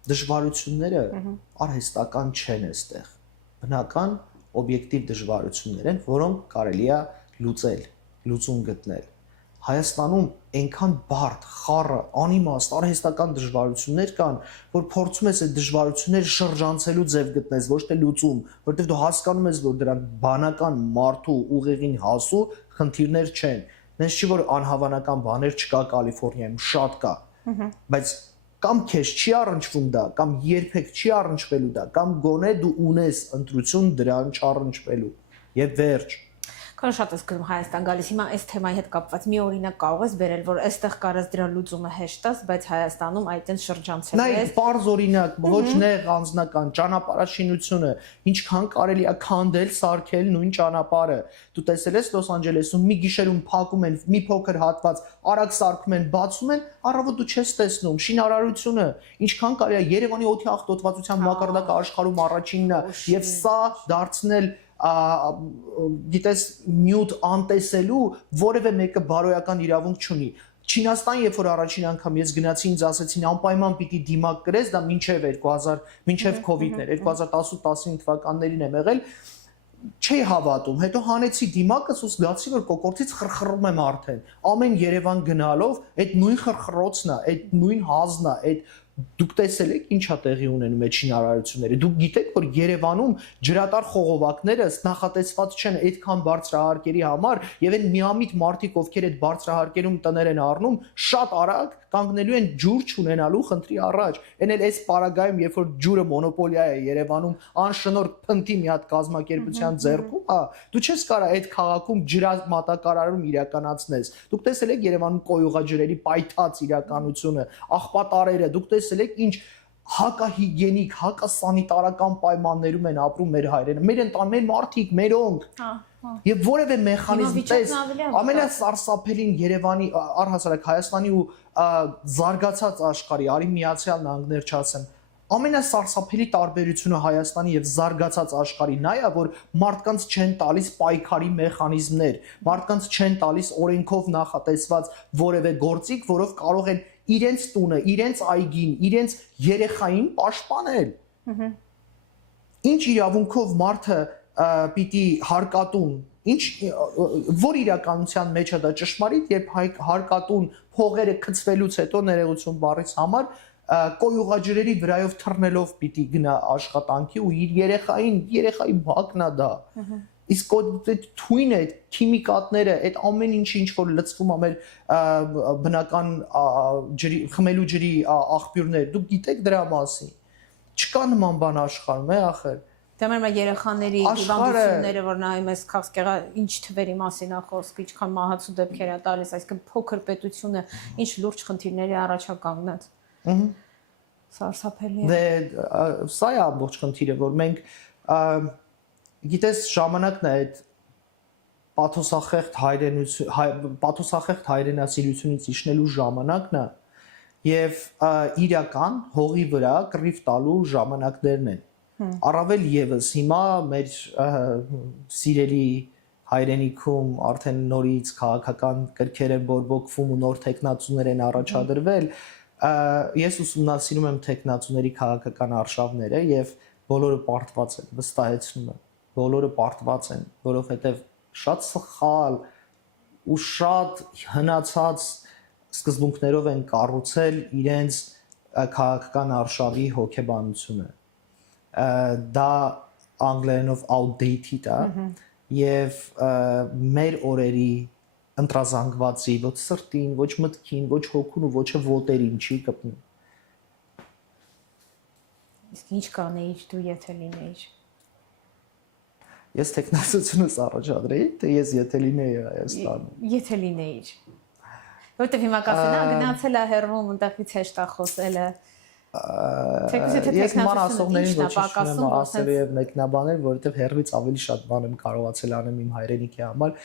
դժվարությունները արհեստական չեն այստեղ։ Բնական օբյեկտիվ դժվարություններ են, որոնք կարելի է լուծել, լուծում գտնել։ Հայաստանում այնքան բարդ, խառը, անիմաստ, արհեստական դժվարություններ կան, որ փորձում ես այդ դժվարությունները շրջանցելու ձև գտնես, ոչ թե լուծում, որովհետև դու հասկանում ես, որ դրանք բանական մարդու ուղեղին հասու խնդիրներ չեն։ Նենց չի որ անհավանական բաներ չկա Կալիֆոռնիայում, շատ կա։ Բայց կամ քեզ չի առնչվում դա, կամ երբեք չի առնչվելու դա, կամ գոնե դու ունես ընտրություն դրան չառնչվելու։ Եվ վերջ։ Քան շատ ես գրում Հայաստան գալիս, հիմա այս թեմայի հետ կապված մի օրինակ կարող ես բերել, որ այստեղ կարած դրա լուծումը հեշտ է, բայց Հայաստանում այդտեն շրջանցել Նայ ես։ բարձ օրինակ, ոչ նեղ անձնական ճանապարհաշինությունը, ինչքան կարելի է քանդել, սարքել նույն ճանապարհը։ Դու տեսել ես Լոս Անջելեսում մի գիշերում փակում են մի փոքր հատված, արագ սարքում են, բացում են, առավոտ դու չես տեսնում շինարարությունը, ինչքան կարելի է Երևանի օդի աղտոտվածության մակարդակը աշխարհում առաջինն է, եւ սա դարձնել գիտես նյութ անտեսելու որևէ մեկը բարոյական իրավունք չունի։ Չինաստան, երբ որ առաջին անգամ ես գնացի, ինձ ասեցին անպայման պիտի դիմակ կրես, դա մինչև COVID-ներ, 2018-19 թվականներին եմ եղել, չի հավատում։ Հետո հանեցի դիմակս ու զգացի, որ կոկորտից խրխռում եմ արդեն։ Ամեն Երևան գնալով այդ նույն խրխռոցն է, այդ նույն հազն է, այդ դուք տեսել եք ինչա տեղի ունենում այդ շինարարությունները։ Դուք գիտեք, որ Երևանում ջրատար խողովակները նախատեսված չեն այդքան բարձրահարկերի համար, եւ այն միամիտ մարդիկ, ովքեր այդ բարձրահարկերում տներ են առնում, շատ արագ կանգնելու են ջուր չունենալու խնդրի առաջ։ Այն էլ այս պարագայում, երբ որ ջուրը մոնոպոլիա է Երևանում, անշնորհ փնտի մի հատ կազմակերպության ձեռքում, հա, դու չես կարա այդ քաղաքում ջրամատակարարում իրականացնես։ Դուք տեսել եք Երևանում կոյուղաջրերի պայթած իրականությունը, աղբատարերը, դուք տեսել եք ինչ հակահիգիենիկ, հակասանիտարական պայմաններում են ապրում մեր հայրենը, մեր մարդիկ, մերոնք։ Եվ որևէ մեխանիզմ տես ամենասարսափելին Երևանի առհասարակ Հայաստանի ու զարգացած աշխարհի, արի Միացյալ Նահանգներ չասեմ, ամենասարսափելի տարբերությունը Հայաստանի եւ զարգացած աշխարհի նա է, որ մարդկանց չեն տալիս պայքարի մեխանիզմներ, մարդկանց չեն տալիս օրենքով նախատեսված որևէ գործիք, որով կարող են իրենց տունը, իրենց այգին, իրենց երեխային պաշտպանել։ Ինչ իրավունքով մարդը պիտի հարկատուն, որ իրականության մեջ է դա ճշմարիտ, երբ հարկատուն փողերը գցվելուց հետո ներողություն բառից համար կոյուղաջրերի վրայով թռնելով պիտի գնա աշխատանքի ու իր երեխայի բակն է դա։ Իսկ այդ թույն է, քիմիկատները, այդ ամեն ինչը ինչ որ լցվում է մեր բնական ջրի, խմելու ջրի աղբյուրներ, դուք գիտեք դրա մասին։ Չկա նման բան աշխարհում, ախր։ Դե մեր երեխաների հիվանդությունները, որ նայում ես քաղցկեղը, ինչ թվերի մասին է խոսքը, ինչքան մահացու դեպքեր է տալիս, այսինքն փոքր պետությունը ինչ լուրջ խնդիրների առաջ է կանգնած։ Սարսափելի է։ Դե սա է ամբողջ խնդիրը, որ մենք գիտես ժամանակն է այդ պաթոսախեղտ հայրենասիրությունից իջնելու ժամանակն է եւ իրական հողի վրա կռիվ տալու ժամանակներն են։ Առավել եւս հիմա մեր սիրելի հայրենիքում արդեն նորից քաղաքական կրքեր են բորբոքվում ու նոր տեխնացուներ են առաջադրվել։ Ես ուսումնասիրում եմ տեխնացուների քաղաքական արշավները եւ բոլորը պարտված են, վստահեցնում եմ, բոլորը պարտված են, որովհետեւ շատ սխալ ու շատ հնացած սկզբունքներով են կառուցել իրենց քաղաքական արշավի հոգեբանությունը։ Դա անգլերենով outdated է եւ մեր օրերի ընտրազանգվածի ոչ սրտին, ոչ մտքին, ոչ հոգուն ու ոչ ոտերին չի կպնում։ Իսկ ինչ կանեիր դու եթե լինեիր։ Ես տեխնացությունս առաջադրեի, թե ես եթե լինեի Հայաստանում։ Եթե լինեիր։ Որտեվ հիմա կասեն, գնացել է հեռվում, այնտեղից հեշտ է խոսելը։ Ես մանասողներին ոչինչ չունեմ ասելու եւ մեկնաբանել, որովհետեւ հեռվից ավելի շատ բան եմ կարողացել անեմ իմ հայրենիքի համար,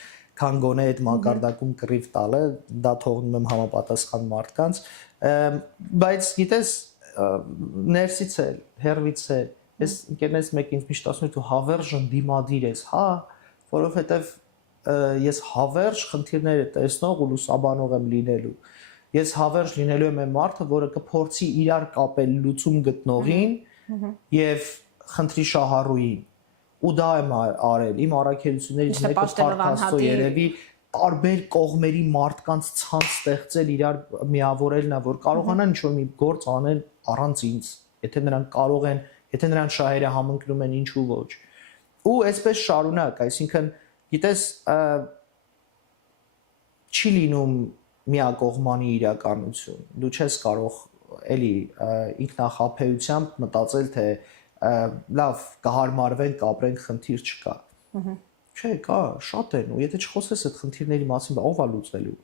քան գոնե այդ մակարդակում կռիվ տալը, դա թողնում եմ համապատասխան մարդկանց, բայց գիտես ներսից է, հեռվից է, ես ինքերնից մեկ ինձ միշտ ասում է դու հավերժ դիմադիր ես, հա, որովհետեւ ես հավերժ խնդիրները տեսնող ու լուսաբանող եմ լինելու։ Ես հավերժ լինելու եմ այն մարդը, որը կփորձի իրար կապել լուծում գտնողին եւ խնդրի շահառուին։ Ու դա եմ արել։ Իմ առաքելություններից մեկը փառքաստո երևի տարբեր կողմերի մարդկանց ցանց ստեղծել, իրար միավորելն է, որ կարողանան ինչ-որ մի գործ անել առանց ինձ, եթե նրանք կարող են, եթե նրանց շահերը համընկնում են, ինչու ոչ։ Ու այսպես շարունակ, այսինքն, գիտես, չի լինում միակողմանի իրականություն։ Դու չես կարող էլի ինքնախաբեությամբ մտածել, թե լավ կհարմարվենք, կապրենք, խնդիր չկա։ Չէ, կա, շատ են, ու եթե չխոսես այդ խնդիրների մասին, ով է լուծվելու։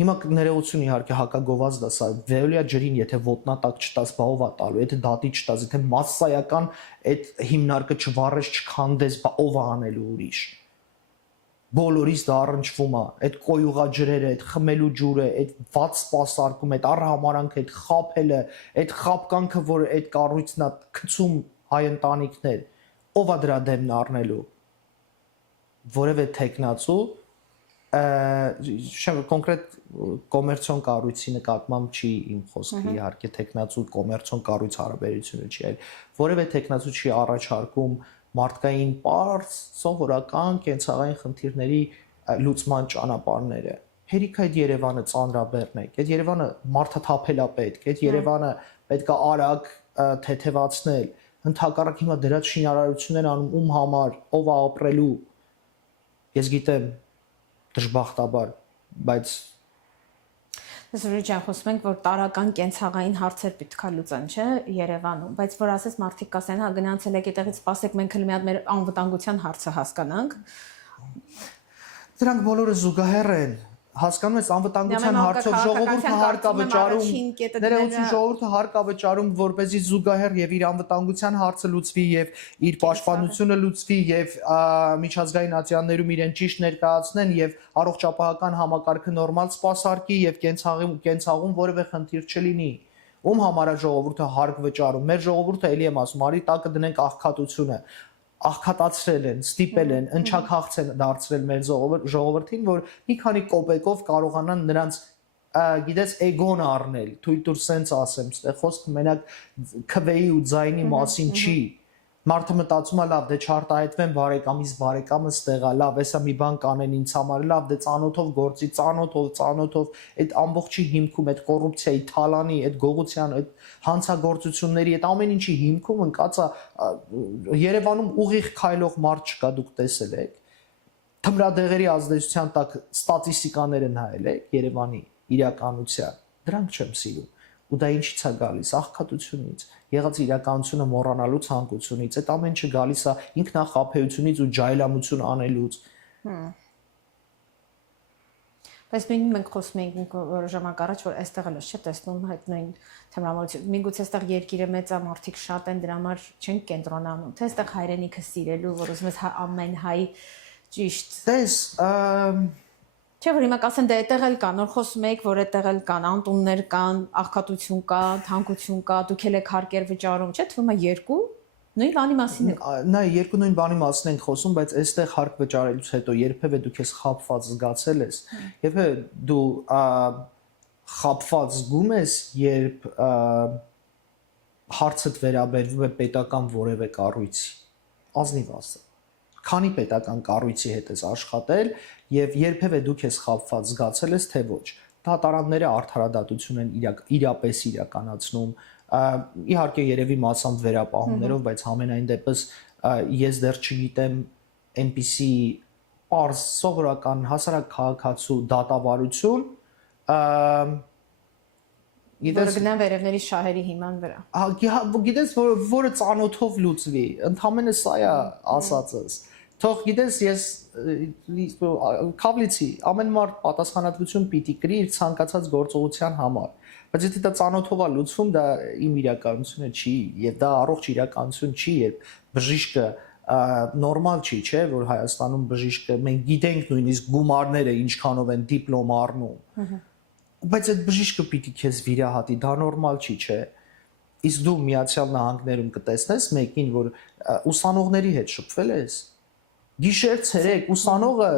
Հիմա ներողություն իհարկե հակագոված դա սա վեոլիա ջրին եթե ոտնատակ չտաս, ով է տալու, եթե դատի չտաս, եթե massայական այդ հիմնարկը չվառես, չքանդես, ով է անելու ուրիշ։ Բոլորիս դա առնչվում է, այդ կոյուղաջրերը, այդ խմելու ջուրը, այդ վատ սպասարկում, այդ առհամարանքը, այդ խաբելը, այդ խաբկանքը, որ այդ կառույցն է գցում հայ ընտանիքներ, ով է դրա դեմն առնելու։ Որևէ տեխնացու կոնկրետ կոմերցիոն կառույցի նկատմամբ չի իմ խոսքը իհարկե տեխնացու կոմերցիոն կառույց հարաբերությունը չի, այլ որևէ տեխնացու չի առաջարկում մարդկային պարզ, սովորական կենցաղային խնդիրների լուծման ճանապարհները։ Հերիք այդ Երևանը ծանրաբեռնեք, այդ Երևանը մարդաթափելա պետք, այդ Երևանը պետք է արագ թեթևացնել, ընդհակառակ հիմա դրած շինարարություններ անում ում համար, ով է ապրելու։ Ես գիտեմ դժբախտաբար, բայց Զուրի ջան, խոսում ենք, որ տարական կենցաղային հարցեր պետք է լուծեն, չէ, Երևանում, բայց որ ասես մարդիկ կասեն, հա գնացել եք այդտեղից սպասեք, մենք հենց մի հատ մեր անվտանգության հարցը հասկանանք։ Դրանք բոլորը զուգահեռ են։ Հասկանում ես անվտանգության հարցով ժողովուրդը հարկավճարում, ներողություն ժողովուրդը հարկավճարում, որպեսզի զուգահեռ եւ իր անվտանգության հարցը լուծվի եւ իր պաշտպանությունը լուծվի եւ միջազգային ատյաններում իրեն ճիշտ ներկայացնեն եւ առողջապահական համակարգը նորմալ սպասարկի եւ կենցաղում որևէ խնդիր չլինի։ Ում համար է ժողովուրդը հարկ վճարում։ Մեր ժողովուրդը էլի եմ ասում, արի տակը դնենք աղքատությունը։ Աղքատացրել են, ստիպել են, ընչաքաղց են դարձրել մեր ժողովրդին, որ մի քանի կոպեկով կարողանան նրանց գիտես էգոն առնել, թույլ տուր սենց ասեմ, ստե խոսքը մենակ քվեի ու ձայնի մասին չի։ Մարդը մտածում է լավ, դե չարտահայտվեմ բարեկամից բարեկամը ստեղա, լավ, հեսա մի բան կանեն ինձ համար, լավ, դե ծանոթով գործի, ծանոթով, այդ ամբողջի հիմքում, այդ կոռուպցիայի, թալանի, այդ գողության, այդ հանցագործությունների, այդ ամեն ինչի հիմքում ընկած է Երևանում ուղիղ քայլող մարդ չկա, դուք տեսել եք։ Թմրադեղերի ազդեցության տակ ստատիստիկաները նայել եք Երևանի իրականության, դրանք չեմ սիրում։ Ու դա ինչից է գալիս, աղքատությունից, եղած իրականությունը մոռանալու ցանկությունից, այդ ամեն ինչը գալիս է ինքնախաբեությունից ու ջայլամություն անելուց։ Բայց նույնիսկ մենք խոսում ենք որ ժամանակ առաջ որ այստեղ էլ չէ տեսնում այդ նույն թմրամոլություն։ Միգուցե այստեղ երկիրը մեծ է, մարդիկ շատ են, դրա համար չեն կենտրոնանում, թե այստեղ հայրենիքը սիրելու, որ ուզում ես ամեն հայ ճիշտ։ Տես, Չէ՞ որ հիմա կասեն դե այդտեղ էլ կան, նոր խոսում եք, որ այդտեղ էլ կան անտուններ կան, աղքատություն կա, թանկություն կա, դուք եք հարկեր վճարում, չէ՞, թվում է երկու նույն բանի մասին է։ Նա երկու նույն բանի մասին ենք խոսում, բայց այստեղ հարկ վճարելուց հետո երբևէ դուք ես խաբված զգացել ես, երբևէ դու խաբված զգում ես, երբ հարցդ վերաբերվում է պետական որևէ կառույցի, ազնիվ ասած։ Քանի պետական կառույցի հետ ես աշխատել եւ երբևէ դուք ես խաբված զգացել ես թե ոչ։ Դատարանները արդարադատություն են իրապես իրականացնում, իհարկե երևի մասամբ վերապահումներով, բայց համենայն դեպս ես դեռ չգիտեմ այնպիսի պարզ սովորական հասարակ քաղաքացու դատավարություն, Որը գնա վերևների շահերի հիման վրա։ Գիտես, որը ծանոթով լուծվի, ընդհանրապես սա է ասածս։ Թող գիտես, ես Քավլիցի ամեն մարդ պատասխանատվություն պիտի կրի իր ցանկացած գործողության համար, բայց եթե դա ծանոթով է լուծվում, դա իմ իրականությունը չի, եւ դա առողջ իրականություն չի, երբ բժիշկը նորմալ չի, չէ, որ Հայաստանում բժիշկը մենք գիտենք նույնիսկ գումարները ինչքանով են դիպլոմ առնում։ Բայց այդ բժիշկը պիտի քեզ վիրահատի, դա նորմալ չի, չէ։ Իսկ դու Միացյալ Նահանգներում կտեսնես մեկին, որ ուսանողների հետ շփվել ես։ Գիշեր ցերեկ ուսանողը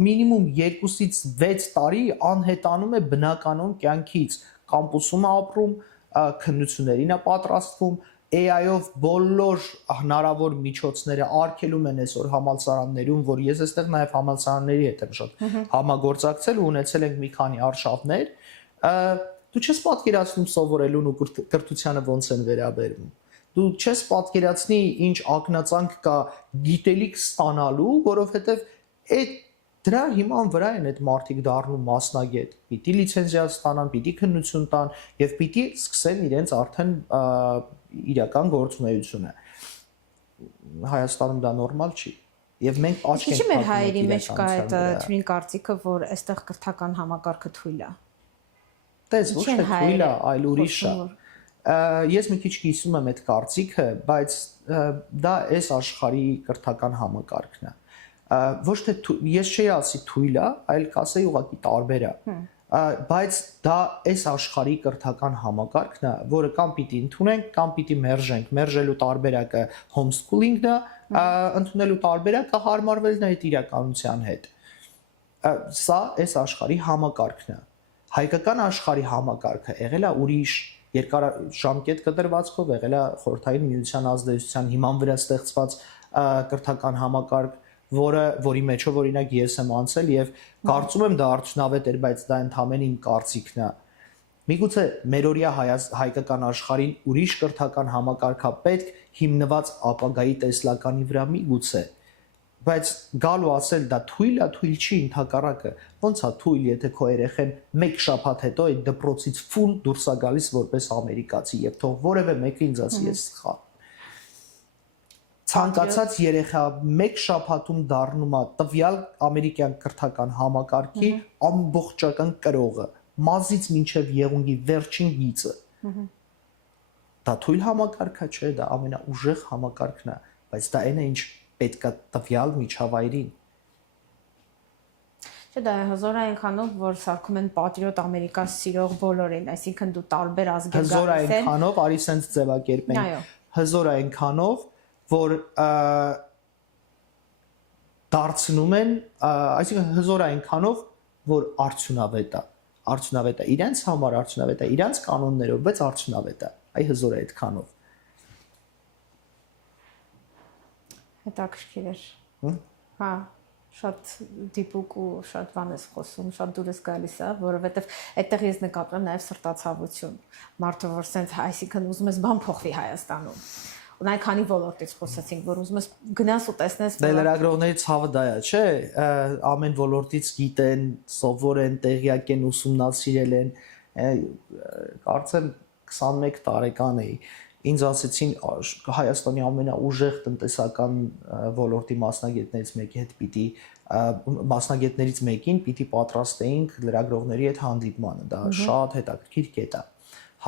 մինիմում 2-ից 6 տարի անհետանում է բնականon կյանքից, կամպուսում է ապրում, քննություններին է պատրաստվում, AI-ով բոլոր հնարավոր միջոցները արգելում են այսօր համալսարաններում, որ ես այստեղ նաև համալսարանների հետ եմ շատ համագործակցել ու ունեցել ենք մի քանի արշավներ, դու չես պատկերացնում սովորելուն ու կրթությանը ոնց են վերաբերվում։ Դու չես պատկերացնի ինչ ակնածանք կա գիտելիք ստանալու, որովհետև այդ դրա հիման վրա են այդ մարդիկ դառնում մասնագետ, պիտի լիցենզիա ստանան, պիտի քննություն տան եւ պիտի սկսեն իրենց արդեն իրական գործունեությունը։ Հայաստանում դա նորմալ չի։ Եվ մենք աչք Ինչի՞ ենք մեր փակում հայերի մեջ կա այդ իրականության վրա։ թույն կարծիքը, որ այստեղ կրթական համակարգը թույլ է։ Տես ոչ թե թույլ է, այլ ուրիշ է։ Ես մի քիչ կիսում եմ այդ կարծիքը, բայց դա այս աշխարհի կրթական համակարգն է։ Ոչ թե ես չէի ասի թույլ է, այլ կասեի ուղղակի տարբեր է։ Բայց դա այս աշխարհի կրթական համակարգն է, որը կամ պիտի ընդունենք, կամ պիտի մերժենք։ Մերժելու տարբերակը homeschooling-ն է, ընդունելու տարբերակը հարմարվելն է այդ իրականության հետ։ Սա այս աշխարհի համակարգն է։ Հայկական աշխարհի համակարգը եղել է ուրիշ երկարաժամկետ կտրվածքով, եղել է Խորհրդային Միության ազդեցության հիման վրա ստեղծված կրթական համակարգ, որի մեջով օրինակ ես եմ անցել եւ կարծում եմ դա արդյունավետ էր, բայց դա ընդհանրեն իմ կարծիքն է։ Միգուցե մերօրյա հայկական աշխարհին ուրիշ կրթական համակարգ է պետք հիմնված ապագայի տեսլականի վրա միգուցե, բայց գալու ասել դա թույլ է, թույլ չի, ընդհակառակը։ Ոնց է թույլ, եթե քո երեխեն մեկ շաբաթ հետո այդ դպրոցից ֆուլ դուրս է գալիս որպես ամերիկացի եւ թող որևէ մեկը ինձ ասի ես սխալ։ Ցանկացած երեխա մեկ շաբաթում դառնում է տվյալ ամերիկյան կրթական համակարգի ամբողջական կրողը, մազից մինչև եղունգի վերջին գիծը։ Դա թույլ համակարգ է, չէ, դա ամենաուժեղ համակարգն է, բայց դա այն է, ինչ պետք է տվյալ միջավայրին։ Չէ, դա հզոր է այնքանով, որ սարքում են պատրիոտ Ամերիկա սիրող բոլորին, այսինքն դու տարբեր ազգեր հզոր է այնքանով, արի սենց ձևակերպենք։ Հզոր է այնքանով, որ դարձնում են, այսինքն հզոր է այնքանով, որ արդյունավետ է։ Արդյունավետ է իրենց համար, արդյունավետ է իրենց կանոններով, բայց արդյունավետ է։ Այ հզոր է այդքանով։ Հետաքրքիր էր։ Հա, շատ դիպուկ ու շատ բան ես խոսում, շատ դուրս գալիս է, որովհետև այդտեղ ես նկատում եմ նաև սրտացավություն։ Մարդը որ սենց, այսինքն ուզում ես բան փոխվի Հայաստանում։ Ու նայ քանի ոլորտից խոսացինք, որ ուզում ես գնաս ու տեսնես, որ լրագրողների ցավը դա է, չէ՞, ամեն ոլորտից գիտեն, սովոր են, տեղյակ են, ուսումնասիրել են։ Կարծեմ 21 տարեկան էի։ Ինձ ասեցին Հայաստանի ամենաուժեղ տնտեսական ոլորտի մասնագետներից մեկին պիտի պատրաստեինք լրագրողների հետ հանդիպմանը։ Դա շատ հետաքրքիր կետ է։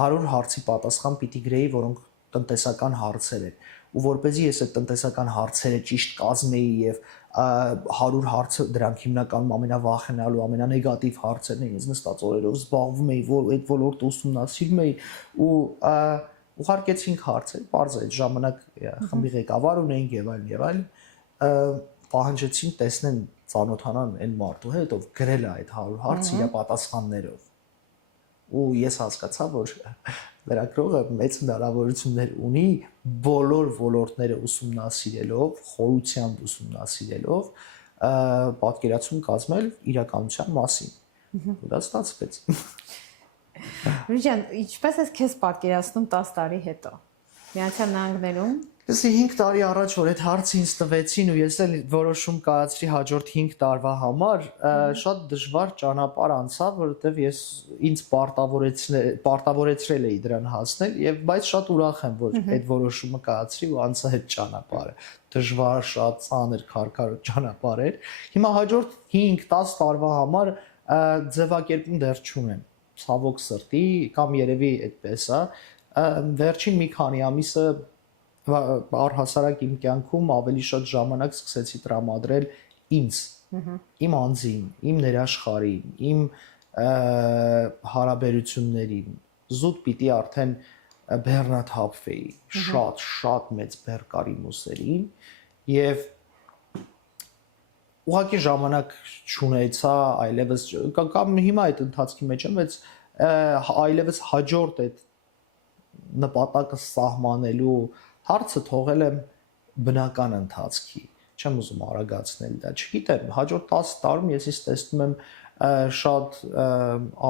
100 հարցի պատասխան պիտի գրեի, որոնք տնտեսական հարցեր են, ու որպեսզի ես այդ տնտեսական հարցերը ճիշտ կազմեի եւ 100 հարցը դրանք հիմնականում ամենավախենալու, ամենանեգատիվ հարցերն էին, ես նստած օրերով զբաղվում էի, որ այդ ոլորտը ուսումնասիրում էի ու ուղարկեցինք հարցեր, բարձր այդ ժամանակ խմբի ղեկավար ունեինք եւ այլն, պահանջեցին տեսնեն ծանոթանան այն մարդու հետ, ով գրել է այդ 100 հարցը իր պատասխաններով։ Ու ես հասկացա, որ լրագրողը մեծ հնարավորություններ ունի բոլոր ոլորտները ուսումնասիրելով, խորությամբ ուսումնասիրելով, պատկերացում կազմել իրականության մասին։ Ու դա ստացվեց։ Ռուջան, ինչպես ես քեզ պատկերացնում 10 տարի հետո։ Միացյալ Նահանգներում։ Ես 5 տարի առաջ որ այդ հարցը ինձ տվեցին ու ես էլ որոշում կայացրի հաջորդ 5 տարվա համար, շատ դժվար ճանապարհ անցա, որովհետև ես ինձ պարտավորեցրել էի դրան հասնել եւ բայց շատ ուրախ եմ, որ այդ որոշումը կայացրի ու անցա այդ ճանապարհը։ Դժվար, շատ ծանր, քարքար ճանապարհ էր։ Հիմա հաջորդ 5-10 տարվա համար ձևակերպում դեռ չունեմ։ Ցավոք սրտի, կամ երևի այդպես է, վերջին մի քանի ամիսը առհասարակ իմ կյանքում ավելի շատ ժամանակ սկսեցի տրամադրել ինձ, իմ անձին, իմ ներաշխարհին, իմ հարաբերություններին, զուտ պիտի արդեն բեռնաթափվեի, շատ մեծ բեռ կար իմ ուսերին եւ ուղղակի ժամանակ չունեցա այլևս կամ հիմա այդ ընթացքի մեջ եմ, բայց այլևս հաջորդ այդ նպատակը սահմանելու հարցը թողել եմ բնական ընթացքի, չեմ ուզում արագացնել դա, չգիտեմ, հաջորդ 10 տարում ես ինձ տեսնում եմ շատ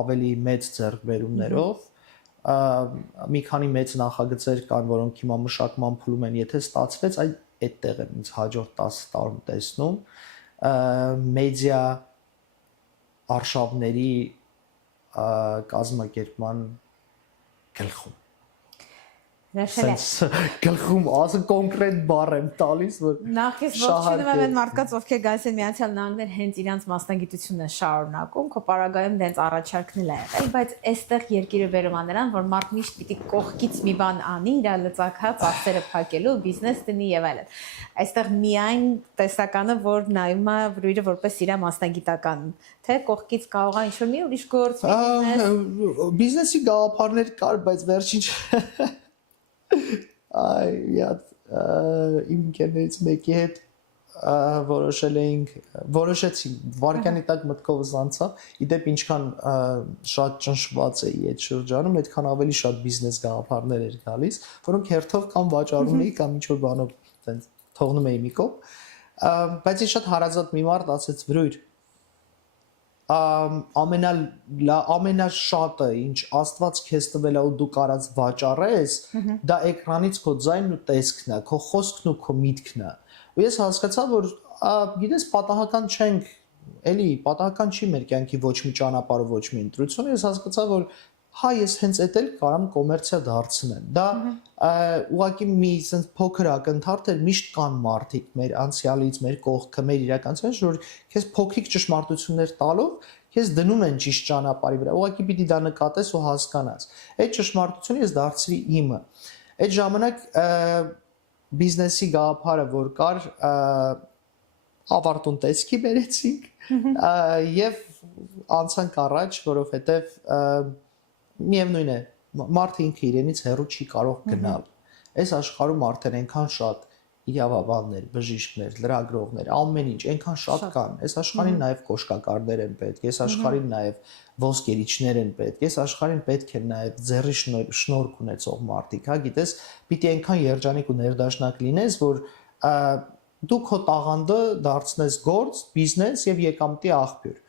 ավելի մեծ ձեռքբերումներով, մի քանի մեծ նախագծեր կան, որոնք հիմա մշակման փուլում են, եթե ստացվեց, այդտեղ եմ ինձ հաջորդ 10 տարում տեսնում, մեդիա արշավների կազմակերպման գլխում։ Sense գլխում ասը կոնկրետ բառ եմ տալիս, որ Նախից ողջունում եմ այն մարդկանց, ովքեր գալիս են Միացյալ Նահանգներ հենց իրանց մասնագիտությունը շարունակում, քո պարագայում դենց առաջարկն էլ է եղել, բայց այստեղ երկիրը բերում է նրան, որ մարդ միշտ պիտի կողքից մի բան անի, իր լծակած արձերը փակելու, բիզնես տնի եւ այլն։ Այստեղ միայն տեսականը, որ նայում է բրույրը որպես իր մասնագիտական, թե կողքից կարող է ինչ-որ մի ուրիշ գործ, բիզնեսի գաղափարներ կար, բայց վերջին Այ իմ ընկերներից մեկի հետ որոշեցինք վարկյանի տակ մտքովս անցավ իդեպ ինչքան շատ ճնշված էի այդ շրջանում այդքան ավելի շատ բիզնես գաղափարներ էր գալիս որոնք հերթով կամ վաճառում էի կամ ինչ-որ բանով այտենց թողնում էի մի կողմ բայց ես շատ հարազատ մի մարդ ասեց Վրույր ամենաշատը ինչ Աստված քեզ տվել է ու դու կարած վաճառես դա էկրանից քո ձայնն ու տեսքն է քո խոսքն ու քո միտքն է ու ես հասկացա որ գիտես պատահական չենք էլի պատահական չի մեր կյանքի ոչ մի ճանապարհը ոչ մի ընտրություն ես հասկացա որ հա ես հենց էդ էլ կարամ կոմերցիա դարձնեմ դա ուղղակի մի sense փոքր ակնթարթ էր միշտ կան մարդիկ մեր անցյալից մեր կողքը մեր իրականությունից որ քեզ փոքրիկ ճշմարտություններ տալով քեզ դնում են ճիշտ ճանապարհի վրա ուղղակի պիտի դա նկատես ու հասկանաս այդ ճշմարտությունը ես դարձրի իմը այդ ժամանակ բիզնեսի գաղափարը որ կար ավարտուն տեսքի բերեցինք եւ անցանք առաջ որովհետեւ միևնույն է մարդը ինքը իրենից հեռու չի կարող գնալ այս աշխարհում արդեն այնքան շատ իրավաբաններ, բժիշկներ, լրագրողներ, ամեն ինչ այնքան շատ կան այս աշխարհին նաև կոշկակարներ են պետք այս աշխարհին նաև ոսկերիչներ են պետք այս աշխարհին պետք է նաև ձեռի շնորհք ունեցող մարդիկ հա գիտես պիտի այնքան երջանիկ ու ներդաշնակ լինես որ դու քո տաղանդը դարձնես գործ, բիզնես եւ եկամտի աղբյուր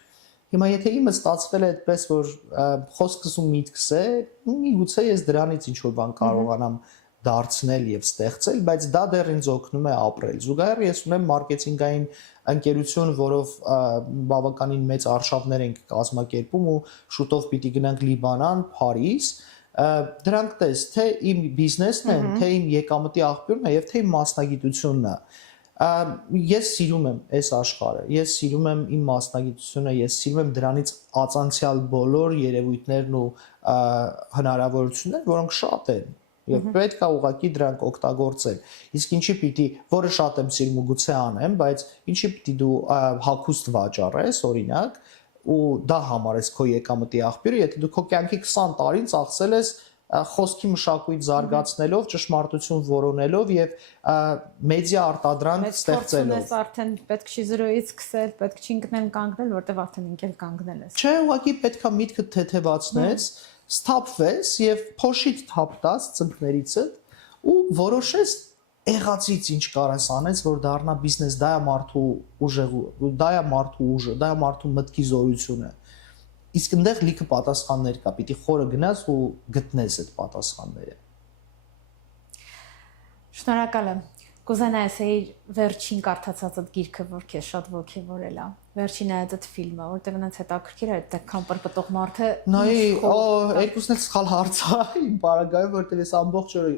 Հիմա եթե իմը ստացվել է այդպես որ խոսքս ու միտքս է, միգուցե ես դրանից ինչ որ բան կարողանամ դարձնել եւ ստեղծել, բայց դա դեռ ինձ օգնում է ապրել։ Զուգահեռ ես ունեմ մարքեթինգային ընկերություն, որով բավականին մեծ արշավներ ենք կազմակերպում ու շուտով պիտի գնանք Լիբանան, Փարիզ։ Դրանք տես, թե իմ բիզնեսն են, թե իմ եկամտի աղբյուրն է եւ թե իմ մասնագիտությունն է։ Ես սիրում եմ այս աշխարհը, ես սիրում եմ իմ մասնագիտությունը, ես սիրում եմ դրանից ածանցյալ բոլոր երևույթներն ու հնարավորությունները, որոնք շատ են եւ պետք է ուղղակի դրանք օգտագործել։ Իսկ ինչի պիտի, որը շատ եմ սիրում ու գուցե անեմ, բայց ինչի պիտի դու հագուստ վաճառես, օրինակ, ու դա համարես քո եկամտի աղբյուրը, եթե դու քո կյանքի 20 տարին ծախսել ես խոսքի մշակույթ զարգացնելով, ճշմարտություն որոնելով եւ մեդիա արտադրանք ստեղծելով։ Ես արդեն պետք չի զրոյից սկսել, պետք չի ինքնեն կանգնել, որտեվ արդեն ինքել կանգնել ես։ Չէ, ուղղակի պետքա միտքը թեթևացնես, սթափվես եւ փոշիդ թափ տաս ծնկներիցդ ու որոշես եղածից ինչ կարաս անես, որ դառնա բիզնես, դա է մարդու ուժը, դա է մարդու մտքի զորությունը։ Իսկ այնտեղ լիքը պատասխաններ կա, պիտի խորը գնաս ու գտնես այդ պատասխանները։ Շնորհակալ եմ։ Կուզենայս էիր վերջին կարդացածդ գիրքը, որ քեզ շատ ոգևորել է։ Վերջին այդ ֆիլմը, որտեղ նրանց հետաքրքիր է այդքան պրպտող մարդը։ Նայ, երկուսն էլ սխալ հարց է իմ բարագայում, որտեղ ես ամբողջ օրը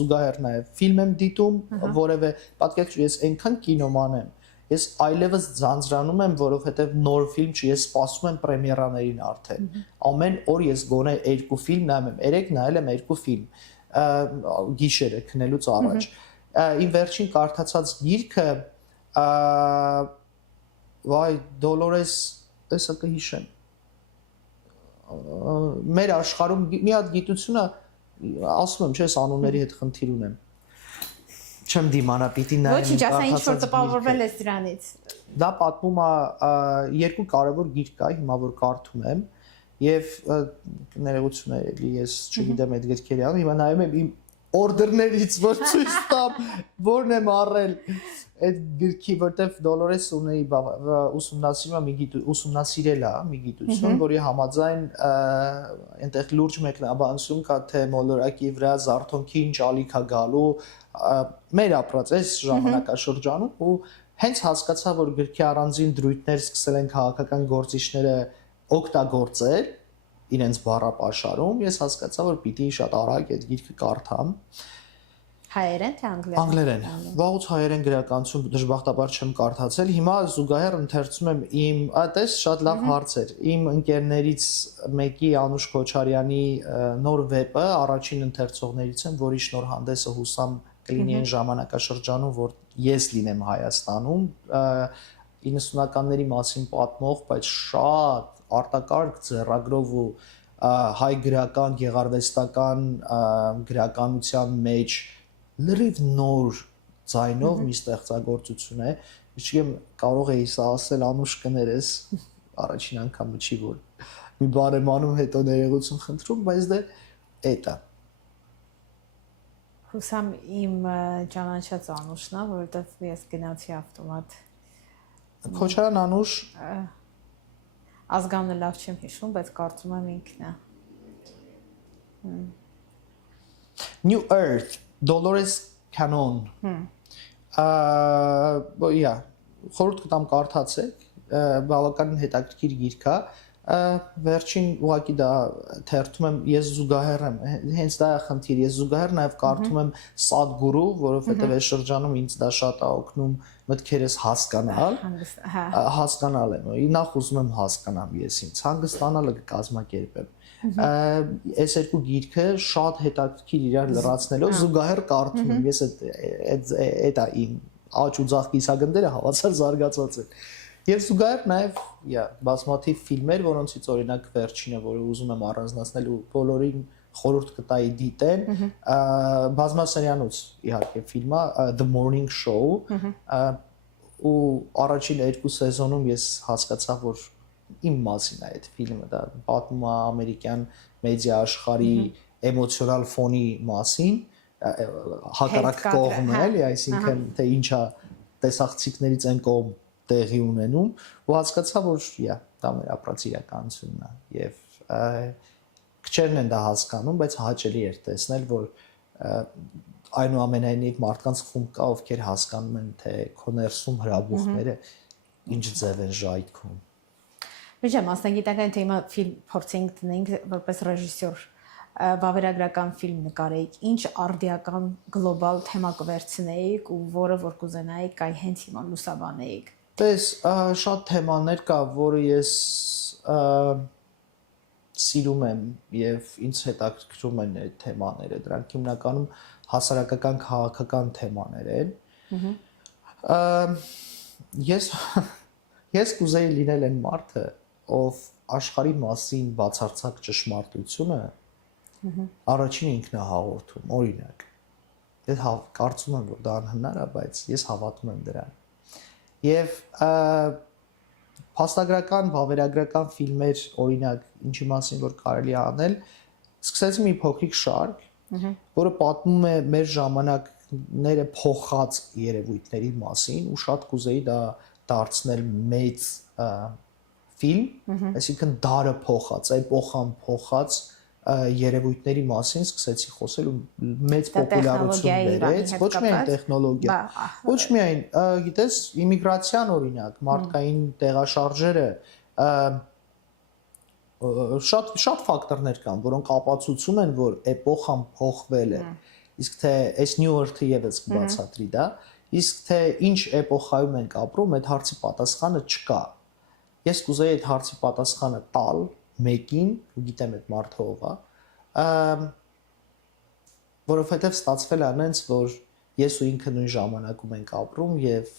զուգահեռ նաև ֆիլմ եմ դիտում, որևէ պատկերացրու ես այնքան կինոման եմ։ Ես այլևս ձանձրանում եմ, որովհետև նոր ֆիլմ չի, ես սպասում եմ պրեմիերաներին արդեն։ Ամեն օր ես գոնե 2 ֆիլմ նայում եմ, 3 նայել եմ 2 ֆիլմ գիշերը քնելուց առաջ։ Իմ վերջին կարդացած գիրքը վայ Դոլորես, էսա կհիշեմ։ Մեր աշխարհում մի հատ գիտությունը ասում եմ, չէ՞, անունների հետ խնդիր ունեմ։ Չեմ դիմանա պիտի նայեմ։ Ոչինչ, ասա ինչ որ տպավորվել ես դրանից։ Դա պատմում է 2 կարևոր գիրք կա, հիմա որ կարդում եմ, եւ ներողություն էլի ես չգիտեմ այդ գրքերի անունը, հիմա նայում եմ իմ օրդերներից, որ ցույց տամ, որն եմ առել այդ գրքի, որտեվ Դոլորես ունեի ուսումնասիրել է մի գիտություն, որի համաձայն այնտեղ լուրջ մեկնաբանություն կա, թե մոլորակի վրա զարթոնքի ինչ ալիք է գալու մեր ապրած այս ժամանակաշրջանում ու հենց հասկացա, որ գրքի առանձին դրույթներ սկսել են քաղաքական գործիչները օգտագործել իրենց բառապաշարում, ես հասկացա, որ պիտի շատ արագ այդ գիրքը կարդամ։ Հայերեն թե անգլերեն։ Անգլերեն։ Վաղուց հայերեն գրականություն դժբախտաբար չեմ կարդացել։ Հիմա զուգահեռ ընթերցում եմ այդպես շատ լավ հարց էր։ Իմ ընկերներից մեկի Անուշ Քոչարյանի նոր վեպը առաջին ընթերցողներից եմ, որի շնորհանդեսը հուսամ կլինի այն ժամանակաշրջանում, որ ես լինեմ Հայաստանում, 90-ականների մասին պատմող, բայց շատ արտակարգ ձեռագրով ու հայ գրական, գեղարվեստական գրականության մեջ լրիվ նոր ձայնով մի ստեղծագործություն է։ Իչքեմ կարող էի սա ասել Անուշ կներես, առաջին անգամը չի որ մի բան եմ անում, հետո ներողություն խնդրում, բայց դե էտա։ Հուսամ իմ ճանաչած Անուշն է, որովհետև ես գնացի ավտոմատ։ Քոչարյան Անուշ Ազգանունը լավ չեմ հիշում, բայց կարծում եմ ինքն է։ New Earth, Dolores Cannon։ Yeah, խորհուրդ կտամ կարդացեք, բավականին հետաքրքիր գիրք է։ Վերջին ուղղակի դա թերթում եմ, ես զուգահեռ եմ, հենց դա է խնդիր, ես զուգահեռ նաև կարդում եմ Սադգուրու, որովհետև այս շրջանում ինձ դա շատ է օգնում մտքերս հասկանալ, հասկանալ եմ, նախ ուզում եմ հասկանամ ես ինձ, հանգստանալը կկազմակերպեմ։ Այս երկու գիրքը շատ հետաքրքիր իրար լրացնելով զուգահեռ կարդում եմ, ես այդ իմ աճ ու ձախ կիսագնդերը հավասար զարգացած են։ Եվ զուգահեռ նաև բազմաթիվ ֆիլմեր, որոնցից օրինակ վերջինը, որը ուզում եմ առանձնացնել ու բոլորին խորհուրդ կտայի դիտեն, բազմասերիանոց իհարկե ֆիլմը The Morning Show, ու առաջին 2 սեզոնում ես հասկացա, որ իմ մասին է այդ ֆիլմը, դա պատմում է ամերիկյան մեդիա աշխարհի էմոցիոնալ ֆոնի մասին, հակառակ կողմը, էլի, այսինքն թե ինչա տեսախցիկներից այն կողմ տեղի ունենում, ու հասկացա, որ դա մեր ապրած իրականությունն է եւ քչերն են դա հասկանում, բայց հաճելի էր տեսնել, որ այնուամենայնիվ մարդկանց խումբ կա, ովքեր հասկանում են, թե քո ներսում հրաբուխները ինչ ձև են ժայթքում։ Միջը մասնագիտական թեմա ֆիլմ փորձենք դնենք որպես ռեժիսոր վավերագրական ֆիլմ նկարեիք, ինչ արդիական գլոբալ թեմա կվերցնեիք ու որը որ կուզենայիք այ հենց հիմա լուսաբանեիք։ Տես շատ թեմաներ կա, որը ես սիրում եմ եւ ինձ հետաքրքրում են այդ թեմաները, դրանք հիմնականում հասարակական քաղաքական թեմաներ են։ Ես կուզեի լինել այն մարդը, ով աշխարհի մասին բացարձակ ճշմարտությունը առաջին ինքն է հաղորդում, օրինակ։ Ես կարծում եմ, որ դա անհնար է, բայց ես հավատում եմ դրան։ Եվ փաստագրական, վավերագրական ֆիլմեր, օրինակ, ինչի մասին որ կարելի է անել, սկսեցի մի փոքրիկ շարք, որը պատմում է մեր ժամանակները փոխած երևույթների մասին, ու շատ կուզեի դա դարձնել մեծ ֆիլմ, այսինքն դարը փոխած, էպոխան փոխած երևույթների մասին սկսեցի խոսել ու մեծ պոպուլարություն բերեց, ոչ միայն տեխնոլոգիա, ոչ միայն, գիտես, իմիգրացիան օրինակ, մարդկային տեղաշարժերը, շատ ֆակտորներ կան, որոնք ապացուցում են, որ էպոխան փոխվել է, իսկ թե այս New Earth-ը եւս կբացատրի դա, իսկ թե ինչ էպոխայում ենք ապրում, այդ հարցի պատասխանը չկա։ Ես կուզեի այդ հարցի պատասխանը տալ մեկին, ու գիտեմ այդ մարդը ով է, որովհետև ստացվել է այնց, որ ես ու ինքը նույն ժամանակում ենք ապրում եւ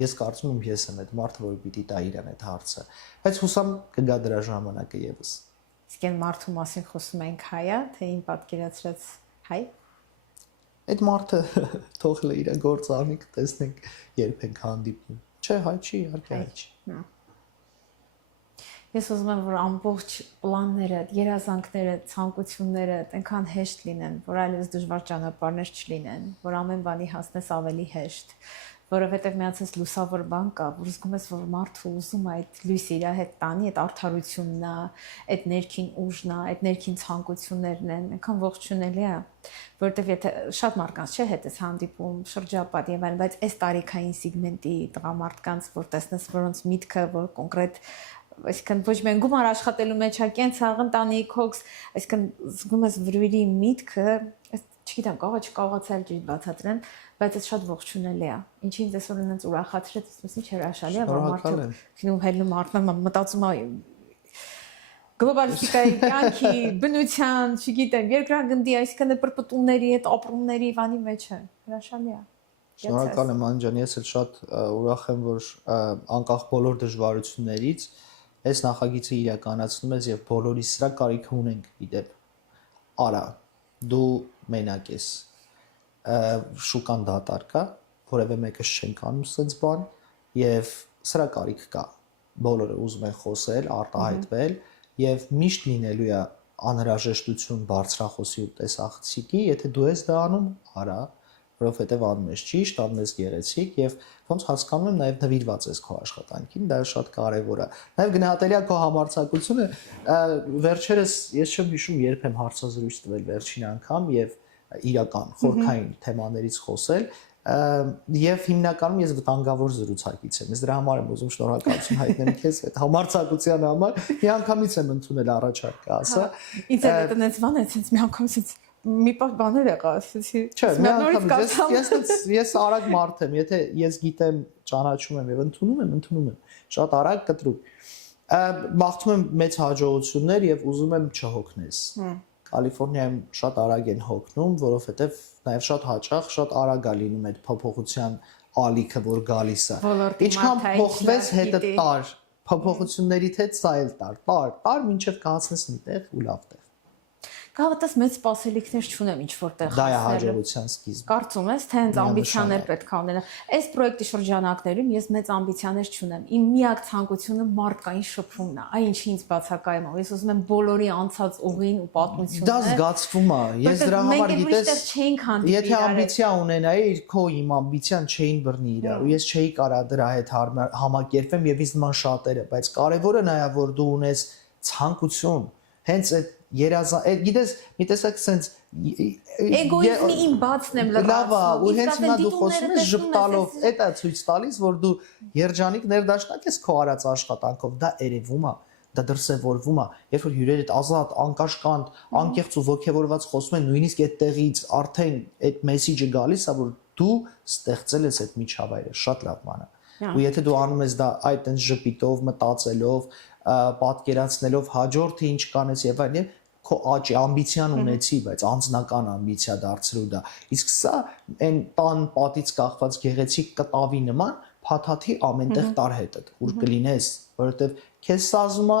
ես կարծում եմ ես եմ այդ մարդը, որը պիտի տա իրան այդ հարցը, բայց հուսամ կգա դրա ժամանակը եւս։ Իսկ այն մարդու մասին խոսում ենք հայա, թե ին պատկերացրած հայ։ Այդ մարդը թողել է իր գործը անի, կտեսնենք երբ ենք հանդիպում։ Չէ, հայ չի, իհարկե հայ չի։ Ես ուզում եմ, որ ամբողջ պլանները, երազանքները, ցանկությունները այնքան հեշտ լինեն, որ այլևս դժվար ճանապարհներ չլինեն, որ ամեն բանի հասնես ավելի հեշտ, որովհետև միացած լուսավոր բան կա, որ զգում ես, որ մարդը ուզում է այդ լույսը իր հետ տանի, այդ արդարությունն է, այդ ներքին ուժն է, այդ ներքին ցանկություններն են, այնքան ողջունելի է, որովհետև եթե շատ մարդկանց չէ հետ ես հանդիպում, շրջապատ եւ այլն, բայց այս տարիքային սեգմենտի տղամարդկանց, որ տեսնես, որոնց միտքը, որ կոնկրետ այսինքն ոչ միայն գումար աշխատելու մեջ է կենցաղ ընտանիք հոգս, այսինքն զգում ես վրվիրի միտքը, չգիտեմ, կարողացել ճիշտ բացատրեմ, բայց այդ շատ ողջունելի է։ Ինչի ինձ այսօր այնց ուրախացրեց, ասես ինչ հրաշալի է, որ մարդը քնում հելնում արդեն մտածում է գլոբալիստիկայի կյանքի, բնության, չգիտեմ, երկրագնդի, այսինքն պրպտումների, այդ ապրումների վանի մեջ է։ Հրաշալի է։ Շնորհակալ եմ Անջան, ես էլ շատ ուրախ եմ, որ անկախ բոլոր դժվարություններից այս նախագիծը իրականացնում ես եւ բոլորի սրա կարիքը ունենք իդեպ։ Արա, դու մենակ ես։ Շուկան դատարկ է, որևէ մեկս չենք անում սենց բան եւ սրա կարիք կա։ Բոլորը ուզում են խոսել, արտահայտվել եւ միշտ լինելու է անհրաժեշտություն բարձրախոսի ու տեսախցիկի, եթե դու ես դա անում, արա, որովհետեւ անում ես ճիշտ, անում ես գեղեցիկ եւ ոնց հասկանում եմ նաեւ նվիրված ես քո աշխատանքին, դա շատ կարեւոր է։ Նաեւ գնահատելի է քո համարձակությունը, վերջերս ես չեմ հիշում երբ եմ հարցազրույց տվել վերջին անգամ եւ իրական խորքային թեմաներից խոսել եւ հիմնականում ես վտանգավոր զրուցակից եմ։ Ես դրա համար եմ ուզում շնորհակալություն հայտնել քեզ այդ համարձակության համար։ Մի անգամից եմ ընդունել առաջարկը, ասա։ Ինձ էլ այդպես վանեց, ինձ մի անգամ ասեց մի պահ բաներ եղա, ասեցի։ Չէ, մի անգամ ես արագ մարդ եմ, եթե ես գիտեմ, ճանաչում եմ եւ ընդունում եմ։ Շատ արագ կտրուկ։ Մաղթում եմ մեծ հաջողություններ եւ ուզում եմ չհոգնես։ Կալիֆոռնիայում շատ արագ են հոգնում, որովհետեւ նաեւ շատ հաճախ շատ արագ է լինում այդ փոփոխության ալիքը, որ գալիս է։ Ինչքան փոխվես հետը տար, փոփոխությունների հետ սա էլ տար, մինչեւ կհասնես մի տեղ ու լավ տեղ։ Գավաթս մեծ սպասելիքներ չունեմ ինչ որտեղ դա է հաջողության սկիզբը։ Կարծում ես, թե հենց ամբիցիաներ պետք է ունենա։ Այս պրոյեկտի շրջանակներում ես մեծ ամբիցիաներ չունեմ։ Իմ միակ ցանկությունը մարդկային շփումն է։ Այն ինչի ինձ բացակայում է։ Ես ուզում եմ բոլորի անցած ուղին ու պատմությունը։ Դա զգացվում է։ Ես դրա համար գիտես, եթե ամբիցիա ունենայի, քո իմ ամբիցիան չէին բռնի իրար, ու ես չէի կարա դրա հետ համակերպեմ եւ ինձ նման շատերը, բայց կարեւորը նա է, որ դու ունես ցանկություն։ Հենց այդ գիտես, մի տեսակ sense էգոիզմի իմ բացն եմ լավ է, ու հենց հիմա դու խոսում ես ժպտալով, դա է ցույց տալիս, որ դու երջանիկ ներդաշնակ ես քո արած աշխատանքով, դա երևում է, դա դրսևորվում է, երբ որ հյուրերդ ազատ, անկաշկանդ, անկեղծ ու ոգևորված խոսում են, նույնիսկ այդտեղից արդեն այդ մեսեջը գալիս է, որ դու ստեղծել ես այդ միջավայրը, շատ լավ բան է։ Ու եթե դու անում ես դա այդ այնց ժպիտով, մտածելով, պատկերացնելով հաջորդը ինչ կանես եւ այլն, քո աճի ամբիցիան ունեցի, բայց անձնական ամբիցիա դարձրու դա։ Իսկ սա այն տան պատից կախված գեղեցիկ կտավի նման փաթաթի ամենտեղ տար հետդ, ուր կլինես, որովհետեւ քեզ սազում է,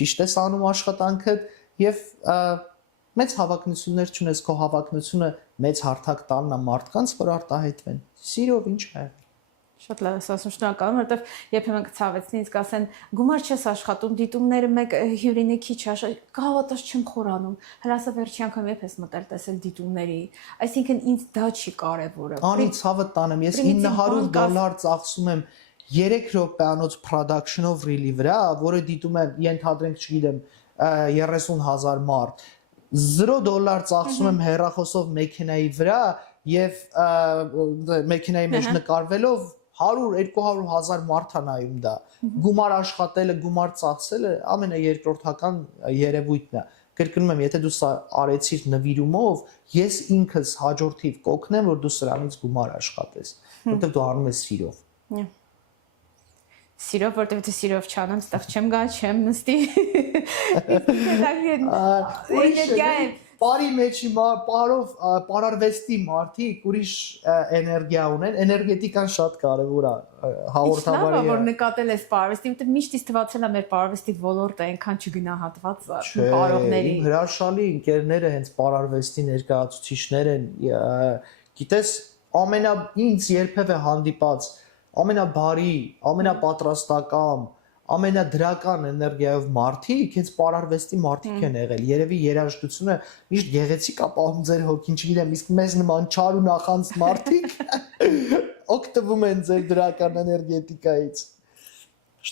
ճիշտ ես անում աշխատանքդ եւ մեծ հավակնություններ չունես, քո հավակնությունը մեծ հարթակ տալն է մարդկանց, որ արտահայտվեն։ Սիրով ինչ է։ Շատ լավ ես ասում, շնորհակալ եմ, որովհետև երբեմն կցավեցնի, ինձ կասեն, գումար չես աշխատում, դիտումները մեկ հյուրինի քիչ է, գավաթս չեմ խորանում։ Հրասա վերջի անգամ երբ ես մտել տեսել դիտումների, այսինքն ինձ դա չի կարևորը։ Անի ցավը տանեմ, ես $900 ծախսում եմ 3 րոպեանոց production-ով reel-ի վրա, որը դիտում է, ենթադրենք, չգիտեմ, 30,000 մարդ։ $0 ծախսում եմ հեռախոսով մեքենայի վրա եւ մեքենայի մեջ նկարվելով 100-200 հազար մարդ է նայում դա։ Գումար աշխատելը, գումար ծախսելը ամենաերկրորդական երևույթն է։ Կրկնում եմ, եթե դու սա արեցիր նվիրումով, ես ինքս հաջորդիվ կօգնեմ, որ դու սրանից գումար աշխատես, որովհետև դու անում ես սիրով։ Սիրով, որտեղ դու սիրով չանեմ, ստեղ չեմ գա, չեմ նստի։ Բարի մեջի պարարվեստի մարդիկ ուրիշ էներգիա ունեն, էներգետիկան շատ կարևոր է հաղորդավարի։ Լավ է, որ նկատել ես պարարվեստի, որտեղ միշտ ինձ թվացել է մեր պարարվեստի ոլորտը այնքան չգնահատված պարողների։ Հրաշալի ընկերները հենց պարարվեստի ներկայացուցիչներ են, գիտես, ինձ երբևէ հանդիպած ամենաբարի, ամենապատրաստական, ամենադրական էներգիայով մարդիկ, հենց պարարվեստի մարդիկ են եղել։ Երևի երաժշտությունը միշտ գեղեցիկ է պահում ձեր հոգին, չգիտեմ, իսկ մեզ նման չար ու նախանց մարդիկ օգտվում են ձեր դրական էներգետիկայից։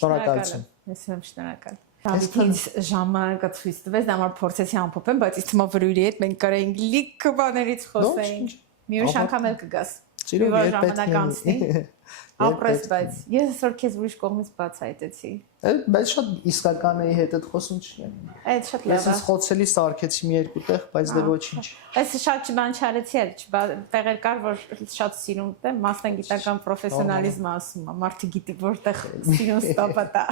Շնորհակալություն։ Ես եմ շնորհակալ։ Ինձ ժամանակը ցույց տվեց, դա համար փորձեցի ամփոփեմ, բայց ինձ թվում է վրույրի հետ մենք կարայինք լիքը բաներից խոսեինք։ Մի ուրիշ անգամ էլ կգաս։ Սիրուն Որ երբ պետք ժամանակ է անցնի։ Ապրես, բայց ես այսօր քեզ ուրիշ կողմից բացահայտեցի։ Բայց շատ իսկական էի հետդ խոսում չի։ Այդ շատ Ես լավ է։ ինձ խոցելի սարքեցի մի երկու տեղ, բայց դե ոչինչ։ Այս շատ բան չարեցի, տեղեր կար, որ շատ սիրուն է, մասնագիտական պրոֆեսիոնալիզմը ասում է, մարդը գիտի որտեղ սիրուն ստապա տա։